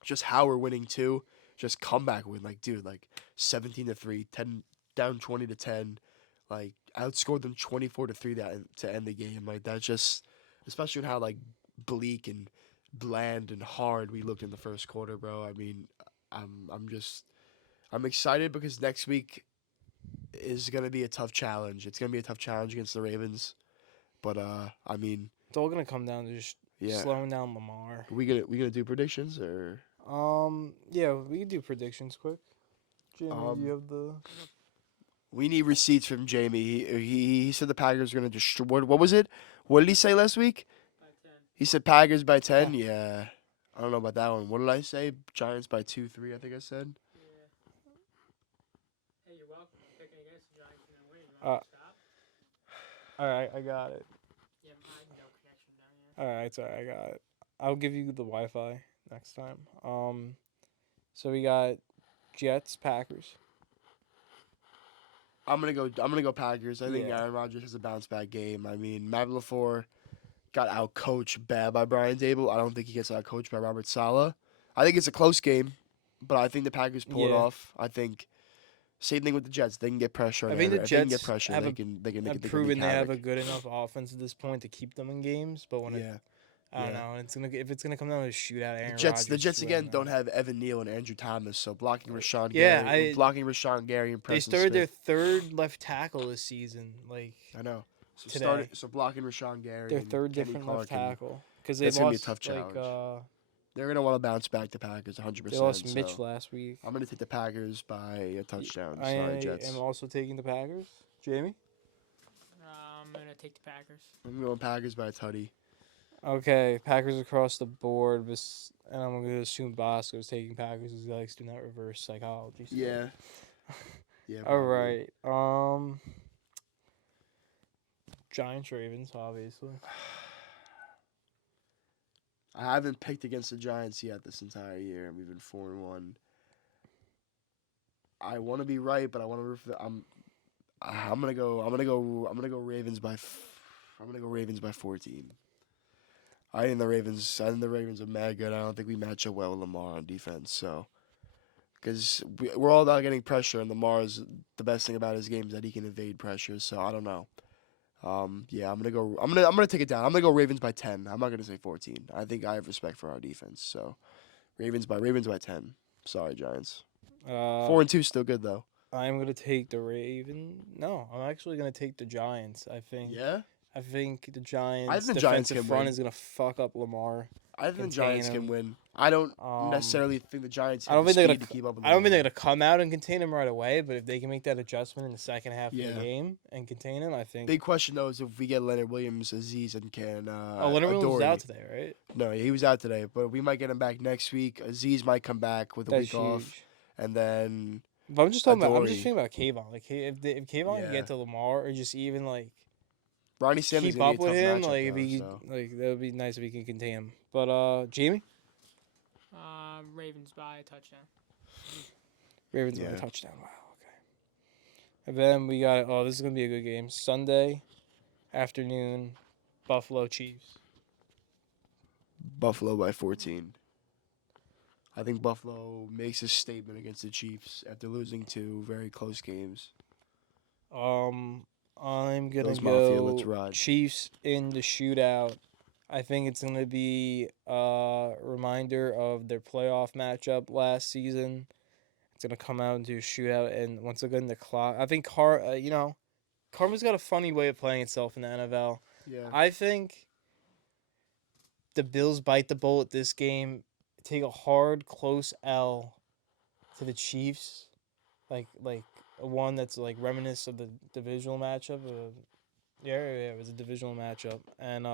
just how we're winning too. Just comeback win, like dude, like 17-3, 10 down 20-10, like outscored them 24-3 to end the game. Like that's just, especially with how like bleak and bland and hard we looked in the first quarter, bro. I mean, I'm excited because next week is going to be a tough challenge. It's going to be a tough challenge against the Ravens. But, I mean... It's all going to come down to just slowing down Lamar. We gonna do predictions, or...? Yeah, we can do predictions quick. Jamie, you have the... We need receipts from Jamie. He said the Packers are going to destroy... What was it? What did he say last week? By 10. He said Packers by 10? Yeah. I don't know about that one. What did I say? Giants by 2-3, I think I said. Hey, you're welcome. I'm picking against the Giants and win. You want me to stop? Alright, I got it. Yeah, I have no connection down here. Alright, sorry, I got it. I'll give you the Wi-Fi next time. So we got Jets, Packers. I'm gonna go Packers. I think Yeah. Aaron Rodgers has a bounce back game. I mean, Matt LaFleur got out coached bad by Brian Dable. I don't think he gets out coached by Robert Saleh. I think it's a close game, but I think the Packers pull it Yeah. off. I think same thing with the Jets. They can get pressure. I think the if they can get Jets pressure. have They can I've wreak proven they have a havoc. good enough offense at this point to keep them in games, but when I don't know, if it's gonna come down to a shootout, Aaron The Rodgers Jets is again winning don't that. have Evan Neal and Andrew Thomas, so blocking Rashawn Yeah, Gary, and They Preston started their Smith. third left tackle this season, like I know. So today. blocking Rashawn Gary. their and third Kenny different Clark left and- tackle because they That's gonna be a lost tough challenge. like They're gonna want to bounce back the Packers 100%. they lost so Mitch last week. I'm gonna take the Packers by a touchdown. I Sorry, Jets. am also taking the Packers. Jamie. I'm going to take the Packers. I'm going Packers by a tutty. Okay, Packers across the board, and I'm going to assume Bosco's taking Packers because he likes doing that reverse psychology stuff. Yeah. Yeah. All probably. right. Giants, Ravens, obviously. I haven't picked against the Giants yet this entire year, and we've been 4-1. I want to be right, but I want to. I'm gonna go Ravens by. I'm gonna go Ravens by 14. I think the Ravens are mad good. I don't think we match up well with Lamar on defense. So, because we're all about getting pressure, and Lamar's the best thing about his game is that he can evade pressure. So I don't know. Yeah, I'm gonna take it down. I'm gonna go Ravens by 10. I'm not gonna say 14. I think I have respect for our defense. So, Ravens by 10. Sorry, Giants. 4-2 still good though. I'm going to take the No, I'm actually going to take the Giants, I think. Yeah. I think the Giants' the Giants defensive can front win. is going to fuck up Lamar. I think the Contain Giants him. can win. I don't Um, necessarily think the Giants I don't have think the they're speed to keep up with I don't think they're Lamar. going to come out and contain him right away, but if they can make that adjustment in the second half of Yeah. the game and contain him, I think. Big question though is if we get Leonard Williams, Azeez, and can. Leonard Williams was Adoree'. out today, right? No, he was out today, but we might get him back next week. Azeez might come back with a That's week huge. off, and then But I'm just talking about. I'm Adoree'. just thinking about Kayvon. Like, if Kayvon Yeah. can get to Lamar, or just even like Ronnie Stanley's keep gonna up be a with tough him, matchup, like though, so. that would be nice if he can contain him. But Jamie, Ravens by a touchdown. Ravens by a Yeah. touchdown. Wow. Okay. And then we got. Oh, this is gonna be a good game. Sunday afternoon, Buffalo Chiefs. Buffalo by 14. I think Buffalo makes a statement against the Chiefs after losing 2 very close games. I'm gonna Bills Mafia, let's go ride. Chiefs in the shootout. I think it's gonna be a reminder of their playoff matchup last season. It's gonna come out into a shootout, and once again the clock. I think Karma's got a funny way of playing itself in the NFL. Yeah. I think the Bills bite the bullet this game, take a hard, close L to the Chiefs, like a one that's like reminiscent of the divisional matchup. Yeah, it was a divisional matchup, and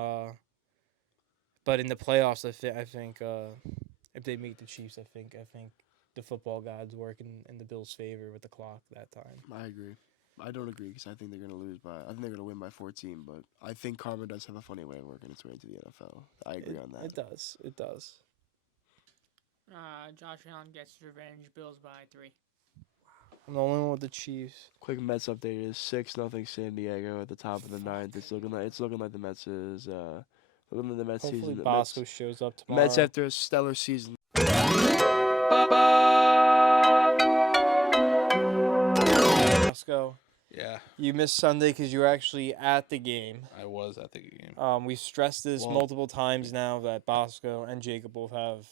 but in the playoffs, I think if they meet the Chiefs, I think the football gods work in the Bills' favor with the clock that time. I agree. I don't agree because I think they're going to lose by. I think they're going to win by 14, but I think karma does have a funny way of working its way into the NFL. I agree on that. It does. It does. Josh Allen gets revenge. Bills by 3. I'm the only one with the Chiefs. Quick Mets update is 6-0 San Diego at the top of the ninth. It's looking like the Mets is looking at the Mets Hopefully season. Bosco shows up tomorrow. Mets after a stellar season. Bosco, Yeah, you missed Sunday because you were actually at the game. I was at the game. We've stressed this Well- multiple times now that Bosco and Jacob both have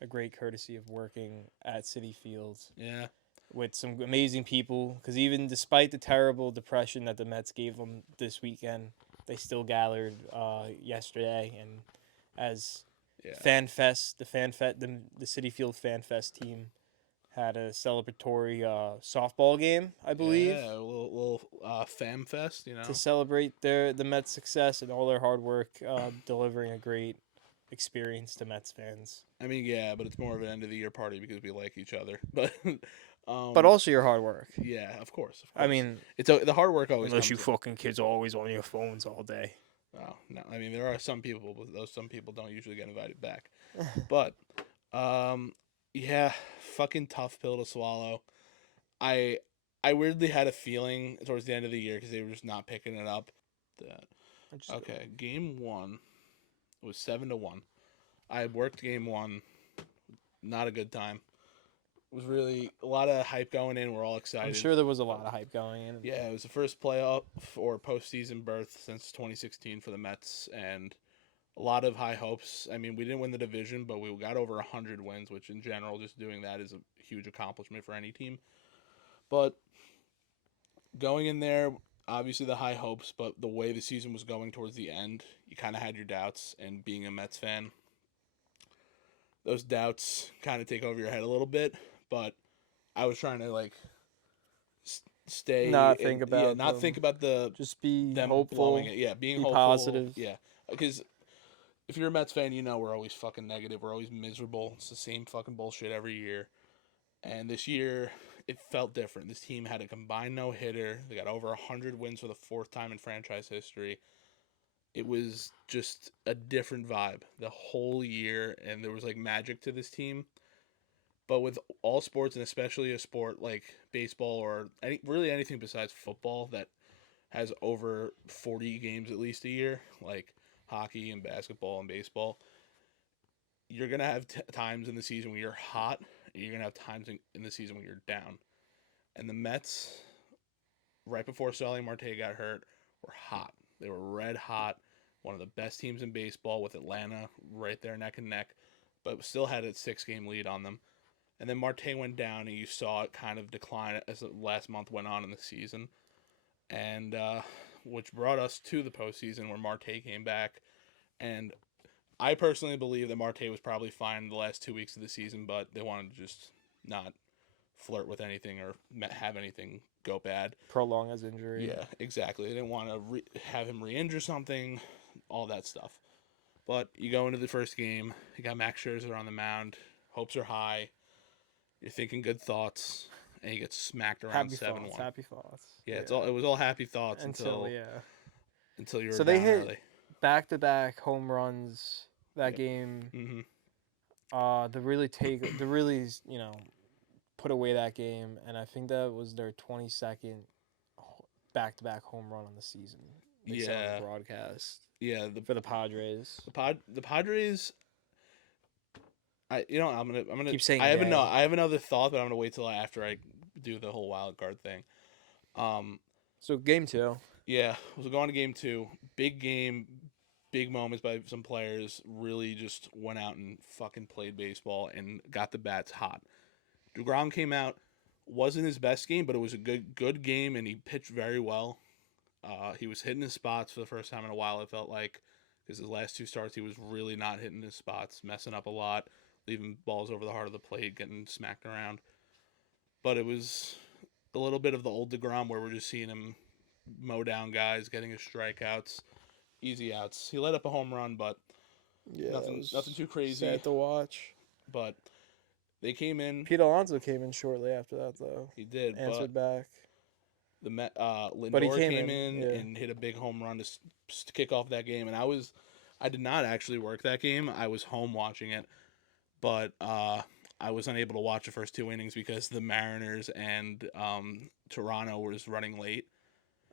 a great courtesy of working at City Fields Yeah, with some amazing people. Because even despite the terrible depression that the Mets gave them this weekend, they still gathered yesterday. And as yeah. the City Field Fan Fest team had a celebratory softball game, I believe. Yeah, a little fam fest, you know. To celebrate the Mets' success and all their hard work, delivering a great experience to Mets fans. I mean, yeah, but it's more of an end of the year party because we like each other. But But also your hard work. yeah, of course. I mean, it's the hard work always. unless you comes- fucking kids are always on your phones all day. Oh, no, I mean there are some people, but those some people don't usually get invited back. But, yeah, fucking tough pill to swallow. I weirdly had a feeling towards the end of the year because they were just not picking it up. Okay, game 1 was 7-1. I worked game 1. Not a good time. It was really a lot of hype going in. We're all excited. I'm sure there was a lot of hype going in. Yeah, it was the first playoff or postseason berth since 2016 for the Mets, and a lot of high hopes. I mean, we didn't win the division, but we got over 100 wins, which in general, just doing that is a huge accomplishment for any team. But going in there, obviously the high hopes, but the way the season was going towards the end, you kind of had your doubts, and being a Mets fan, those doubts kind of take over your head a little bit. But I was trying to stay Not think about not them. think about the Just be them hopeful. blowing it. Yeah, being be hopeful. positive. Yeah, because if you're a Mets fan, you know we're always fucking negative. We're always miserable. It's the same fucking bullshit every year. And this year, it felt different. This team had a combined no-hitter. They got over 100 wins for the 4th time in franchise history. It was just a different vibe the whole year, and there was magic to this team. But with all sports, and especially a sport like baseball or really anything besides football that has over 40 games at least a year, like hockey and basketball and baseball, you're going to have times in the season when you're hot, and you're going to have times in the season when you're down. And the Mets, right before Starling Marte got hurt, were hot. They were red hot, one of the best teams in baseball with Atlanta right there neck and neck, but still had a 6-game lead on them. And then Marte went down, and you saw it kind of decline as the last month went on in the season. And which brought us to the postseason where Marte came back. And I personally believe that Marte was probably fine the last 2 weeks of the season, but they wanted to just not flirt with anything or have anything go bad. Prolong his injury. Yeah, exactly. They didn't want to have him re-injure something, all that stuff. But you go into the first game, you got Max Scherzer on the mound, hopes are high. You're thinking good thoughts, and you get smacked around 7-1. Happy thoughts. Yeah, it was all happy thoughts until you were So they down hit early. back-to-back home runs that game. Mm-hmm. To really, put away that game, and I think that was their 22nd back-to-back home run on the season. They said on the broadcast. Yeah, For the Padres. The Padres. I'm gonna Keep saying I have they. I have another thought, but I'm gonna wait till after I do the whole wild card thing. So game 2. Yeah, so going to game 2, big game, big moments by some players. Really just went out and fucking played baseball and got the bats hot. DeGrom came out, wasn't his best game, but it was a good game, and he pitched very well. He was hitting his spots for the first time in a while, it felt like, because his last 2 starts he was really not hitting his spots, messing up a lot, leaving balls over the heart of the plate, getting smacked around. But it was a little bit of the old DeGrom where we're just seeing him mow down guys, getting his strikeouts, easy outs. He let up a home run, but nothing too crazy. Sad to watch. But they came in. Pete Alonso came in shortly after that, though. He did. Answered back. The Lindor But he came in yeah. and hit a big home run to kick off that game. And I did not actually work that game. I was home watching it, but I was unable to watch the first 2 innings because the Mariners and Toronto was running late.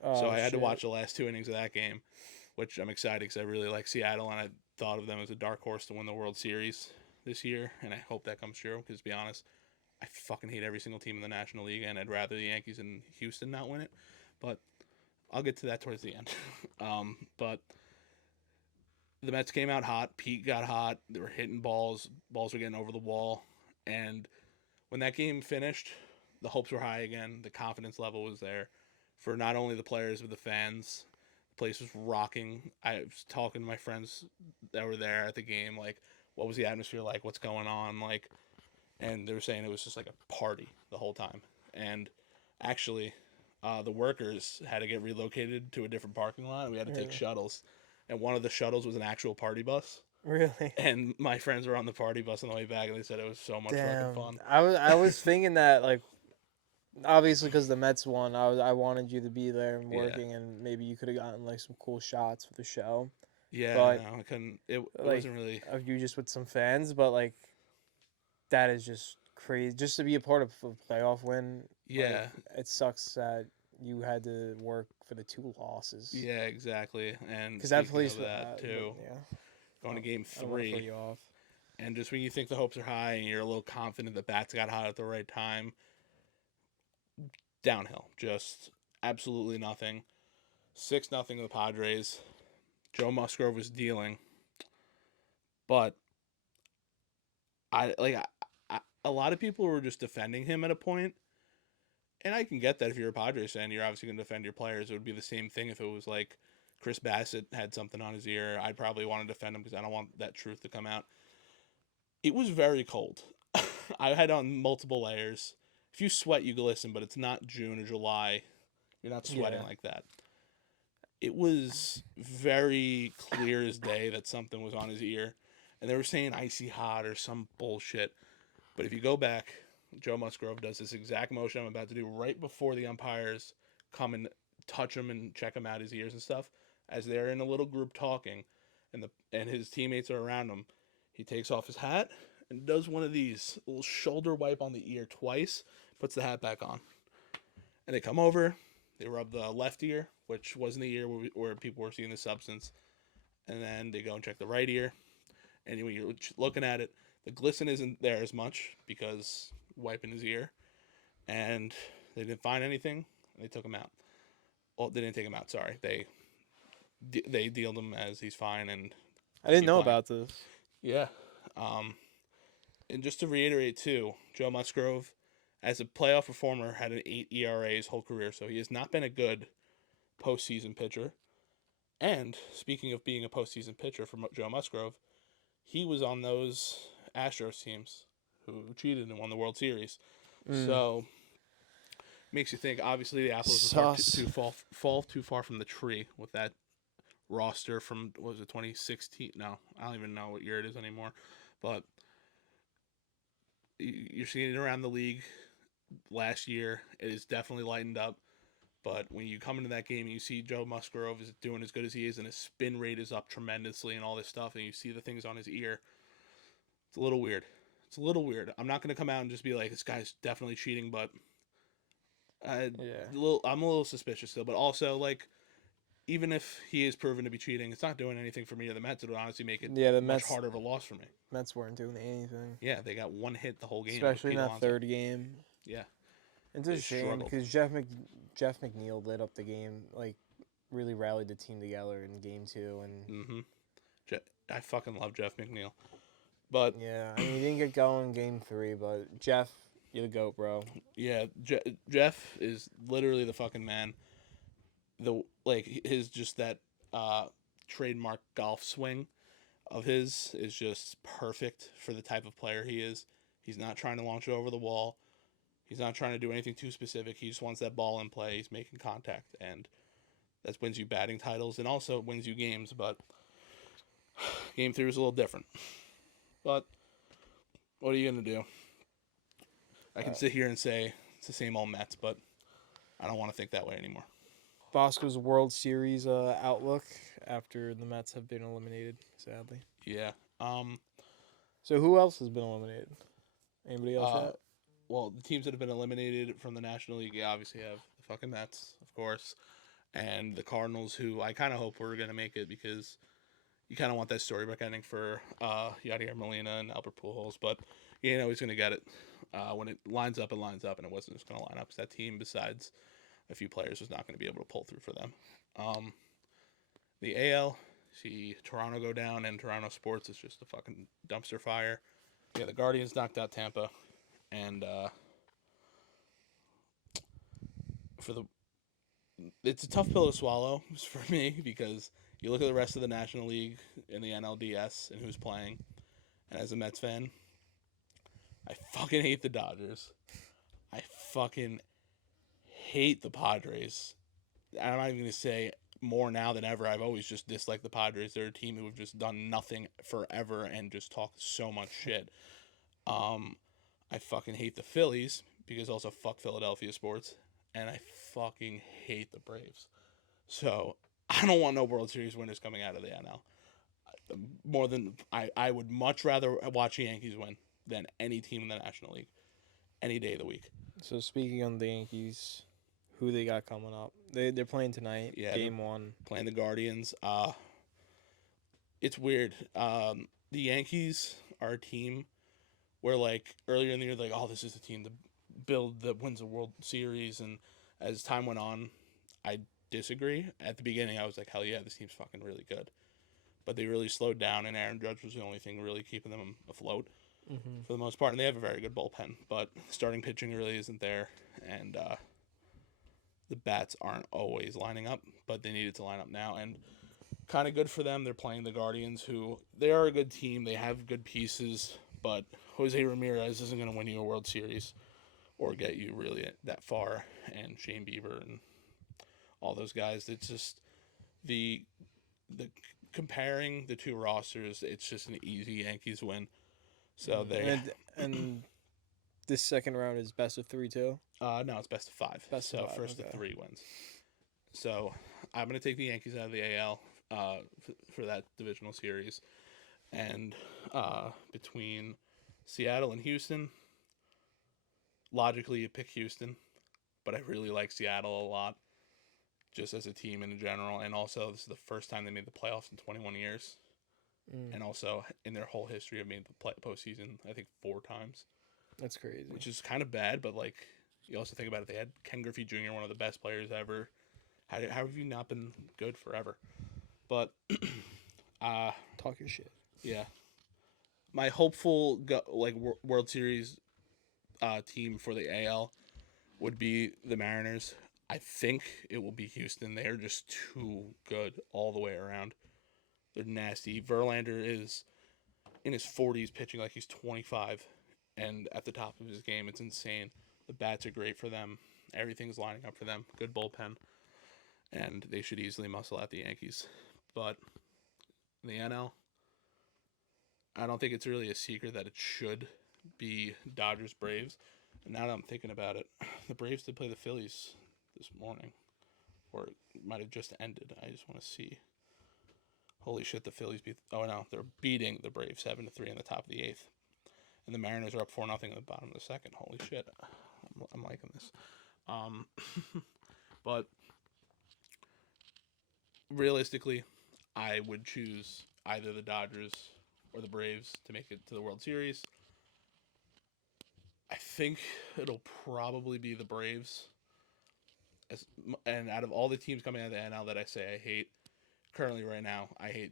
So I had to watch the last 2 innings of that game, which I'm excited because I really like Seattle, and I thought of them as a dark horse to win the World Series this year, and I hope that comes true because, to be honest, I fucking hate every single team in the National League, and I'd rather the Yankees and Houston not win it. But I'll get to that towards the end. But the Mets came out hot. Pete got hot. They were hitting balls. Balls were getting over the wall. And when that game finished, the hopes were high again. The confidence level was there for not only the players but the fans. The place was rocking. I was talking to my friends that were there at the game, like, what was the atmosphere like? What's going on? Like, and they were saying it was just like a party the whole time. And actually, the workers had to get relocated to a different parking lot, and we had to take shuttles. And one of the shuttles was an actual party bus. Really? And my friends were on the party bus on the way back, and they said it was so much fucking fun. I was thinking that, like, obviously because the Mets won, I wanted you to be there and working, and maybe you could have gotten like some cool shots for the show. Yeah, but, no, I couldn't. It like, wasn't really of you just with some fans, but like that is just crazy. Just to be a part of a playoff win. Yeah, like, it sucks that you had to work for the 2 losses. Yeah, exactly. And because that place of that too. Yeah. Going to game I don't wanna 3. throw you off. And just when you think the hopes are high and you're a little confident the bats got hot at the right time, downhill. Just absolutely nothing. 6-0 to the Padres. Joe Musgrove was dealing. But a lot of people were just defending him at a point. And I can get that if you're a Padres fan, you're obviously going to defend your players. It would be the same thing if it was like Chris Bassett had something on his ear. I'd probably want to defend him because I don't want that truth to come out. It was very cold. I had on multiple layers. If you sweat, you glisten, but it's not June or July. You're not sweating like that. It was very clear as day that something was on his ear. And they were saying icy hot or some bullshit. But if you go back, Joe Musgrove does this exact motion I'm about to do right before the umpires come and touch him and check him out, his ears and stuff. As they're in a little group talking, and his teammates are around him, he takes off his hat and does one of these, a little shoulder wipe on the ear twice, puts the hat back on. And they come over, they rub the left ear, which wasn't the ear where people were seeing the substance, and then they go and check the right ear. And when you're looking at it, the glisten isn't there as much because wiping his ear, and they didn't find anything. They took him out. Well, they didn't take him out. Sorry, they dealed him as he's fine. And I didn't know about this. Yeah, and just to reiterate too, Joe Musgrove, as a playoff performer, had an 8 ERA his whole career, so he has not been a good postseason pitcher. And speaking of being a postseason pitcher for Joe Musgrove, he was on those Astros teams who cheated and won the World Series. So makes you think. Obviously, the apples fall too far from the tree with that roster from, what was it, 2016? No, I don't even know what year it is anymore. But you're seeing it around the league. Last year, it is definitely lightened up. But when you come into that game and you see Joe Musgrove is doing as good as he is, and his spin rate is up tremendously and all this stuff, and you see the things on his ear, It's a little weird. It's a little weird. I'm not gonna come out and just be like, this guy's definitely cheating, but I'm a little suspicious still. But also, like, even if he is proven to be cheating, it's not doing anything for me or the Mets. It would honestly make it the much Mets harder of a loss for me. Mets weren't doing anything, Yeah, they got one hit the whole game. especially in Pete that Alonso. third game. Yeah. It's a They shame struggled. because Jeff McNeil lit up the game, like really rallied the team together in game 2, and I fucking love Jeff McNeil. But yeah, I mean, he didn't get going in game 3, but Jeff, you're the GOAT, bro. yeah, Jeff is literally the fucking man. His just that trademark golf swing of his is just perfect for the type of player he is. He's not trying to launch it over the wall. He's not trying to do anything too specific. He just wants that ball in play. He's making contact, and that wins you batting titles and also wins you games. But game 3 was a little different. But what are you going to do? I can sit here and say it's the same old Mets, but I don't want to think that way anymore. Bosco's World Series outlook after the Mets have been eliminated, sadly. Yeah. So who else has been eliminated? Anybody else yet? Well, the teams that have been eliminated from the National League, you obviously have the fucking Mets, of course, and the Cardinals, who I kind of hope we're going to make it because you kind of want that storybook ending for Yadier Molina and Albert Pujols, but you know he's going to get it. When it lines up, and it wasn't just going to line up because that team, besides a few players, was not going to be able to pull through for them. The AL, see Toronto go down, and Toronto sports is just a fucking dumpster fire. Yeah, the Guardians knocked out Tampa, and it's a tough pill to swallow for me because you look at the rest of the National League in the NLDS and who's playing, and as a Mets fan, I fucking hate the Dodgers. I fucking hate the Padres. I'm not even going to say more now than ever. I've always just disliked the Padres. They're a team who have just done nothing forever and just talk so much shit. I fucking hate the Phillies because also fuck Philadelphia sports. And I fucking hate the Braves. So I don't want no World Series winners coming out of the NL. More than I would much rather watch the Yankees win than any team in the National League any day of the week. So speaking on the Yankees, who they got coming up? They're playing tonight. Yeah, game 1. Playing the Guardians. It's weird. The Yankees are a team where, like, earlier in the year, like, oh, this is the team to build that wins the World Series. And as time went on, I disagree. At the beginning, I was like, hell yeah, this team's fucking really good. But they really slowed down, and Aaron Judge was the only thing really keeping them afloat for the most part. And they have a very good bullpen, but starting pitching really isn't there. And the bats aren't always lining up, but they needed to line up now. And kind of good for them. They're playing the Guardians, who they are a good team. They have good pieces, but Jose Ramirez isn't going to win you a World Series or get you really that far. And Shane Bieber and all those guys. It's just the comparing the two rosters. It's just an easy Yankees win. So they and this second round is best of 3 too. no, it's best of 5. Best of so 5, first okay. of 3 wins. So I'm gonna take the Yankees out of the AL for that divisional series, and between Seattle and Houston, logically you pick Houston, but I really like Seattle a lot, just as a team in general, and also this is the first time they made the playoffs in 21 years, and also in their whole history have made the postseason I think 4 times. That's crazy. Which is kind of bad, but like you also think about it, they had Ken Griffey Jr., one of the best players ever. How have you not been good forever? But Talk your shit. yeah, my hopeful World Series team for the AL would be the Mariners. I think it will be Houston. They are just too good all the way around. They're nasty. Verlander is in his 40s pitching like he's 25 and at the top of his game. It's insane. The bats are great for them. Everything's lining up for them. Good bullpen. And they should easily muscle out the Yankees. But in the NL, I don't think it's really a secret that it should be Dodgers-Braves. And now that I'm thinking about it, the Braves did play the Phillies this morning. Or it might have just ended. I just want to see. Holy shit, the Phillies beat... Oh, no, they're beating the Braves 7-3 in the top of the 8th. and the Mariners are up 4-0 in the bottom of the second. Holy shit, I'm liking this. But realistically, I would choose either the Dodgers or the Braves to make it to the World Series. I think it'll probably be the Braves. And out of all the teams coming out of the NL that I say I hate, currently right now, I hate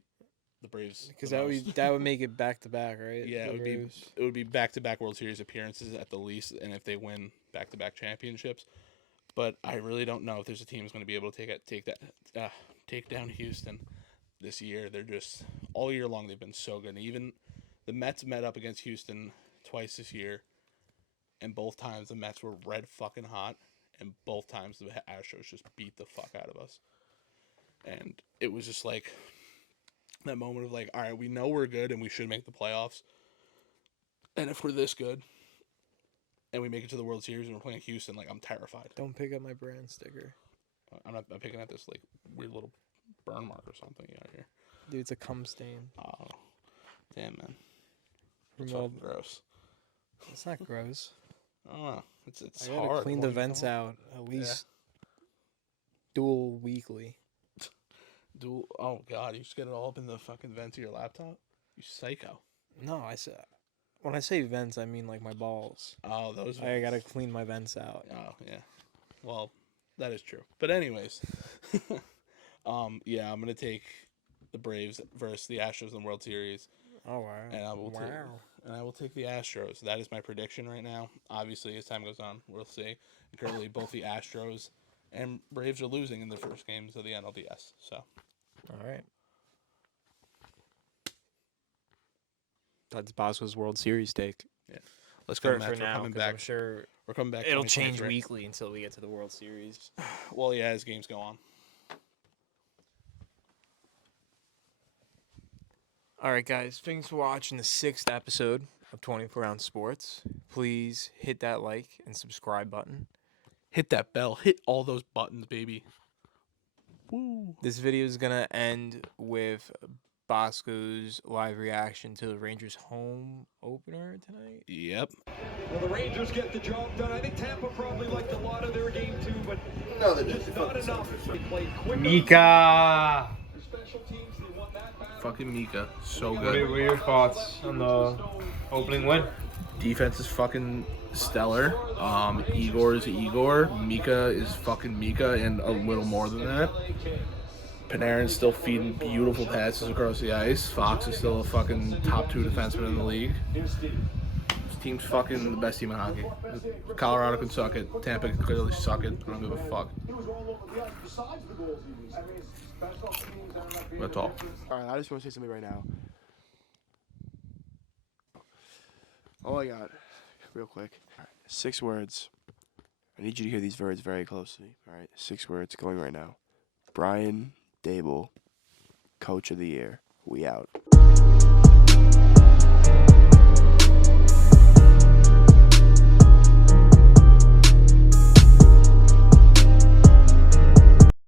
the Braves. Because the that would make it back to back, right? Yeah, The it Braves. would be back-to-back World Series appearances at the least, and if they win back-to-back championships. But I really don't know if there's a team that's going to be able to take down Houston this year. They're just all year long they've been so good. And even the Mets met up against Houston twice this year, and both times the Mets were red fucking hot, and both times the Astros just beat the fuck out of us. And it was just like that moment of like, all right, we know we're good and we should make the playoffs. And if we're this good and we make it to the World Series and we're playing Houston, like, I'm terrified. Don't pick up my brand sticker. I'm picking at this like weird little burn mark or something out here. Dude, it's a cum stain. Oh, damn, man. It's Well, fucking gross. it's not gross. I don't know. It's I gotta hard. clean the vents out at least dual weekly. Oh god, you just get it all up in the fucking vents of your laptop? You psycho. No, when I say vents, I mean like my balls. Oh, those. I gotta clean my vents out. Oh yeah. Well, that is true. But anyways, yeah, I'm gonna take the Braves versus the Astros in the World Series. Oh wow! And I will take the Astros. That is my prediction right now. Obviously, as time goes on, we'll see. Currently, both the Astros and Braves are losing in the first games of the NLDS. So, all right. That's Bosco's World Series take. Yeah, let's go. For Mets. We're now, coming 'cause back. I'm sure We're coming back. it'll change 2023. weekly until we get to the World Series. Well, yeah, as games go on. All right, guys. Thanks for watching the 6th episode of 24 Ounce Sports. Please hit that like and subscribe button. Hit that bell. Hit all those buttons, baby. Woo. This video is going to end with Bosco's live reaction to the Rangers home opener tonight. Yep. Well, the Rangers get the job done. I think Tampa probably liked a lot of their game too, but No, they just didn't. not enough. They played quicker. Mika! Their special teams, they won that battle. Fucking Mika. So What good. are your thoughts on the opening win? Defense is fucking stellar. Igor is Igor. Mika is fucking Mika and a little more than that. Panarin's still feeding beautiful passes across the ice. Fox is still a fucking top 2 defenseman in the league. This team's fucking the best team in hockey. Colorado can suck it. Tampa can clearly suck it. I don't give a fuck. That's all. All right, I just want to say something right now. All I got, real quick. All right, 6 words. I need you to hear these words very closely. All right, 6 words going right now. Brian Dable, Coach of the Year. We out.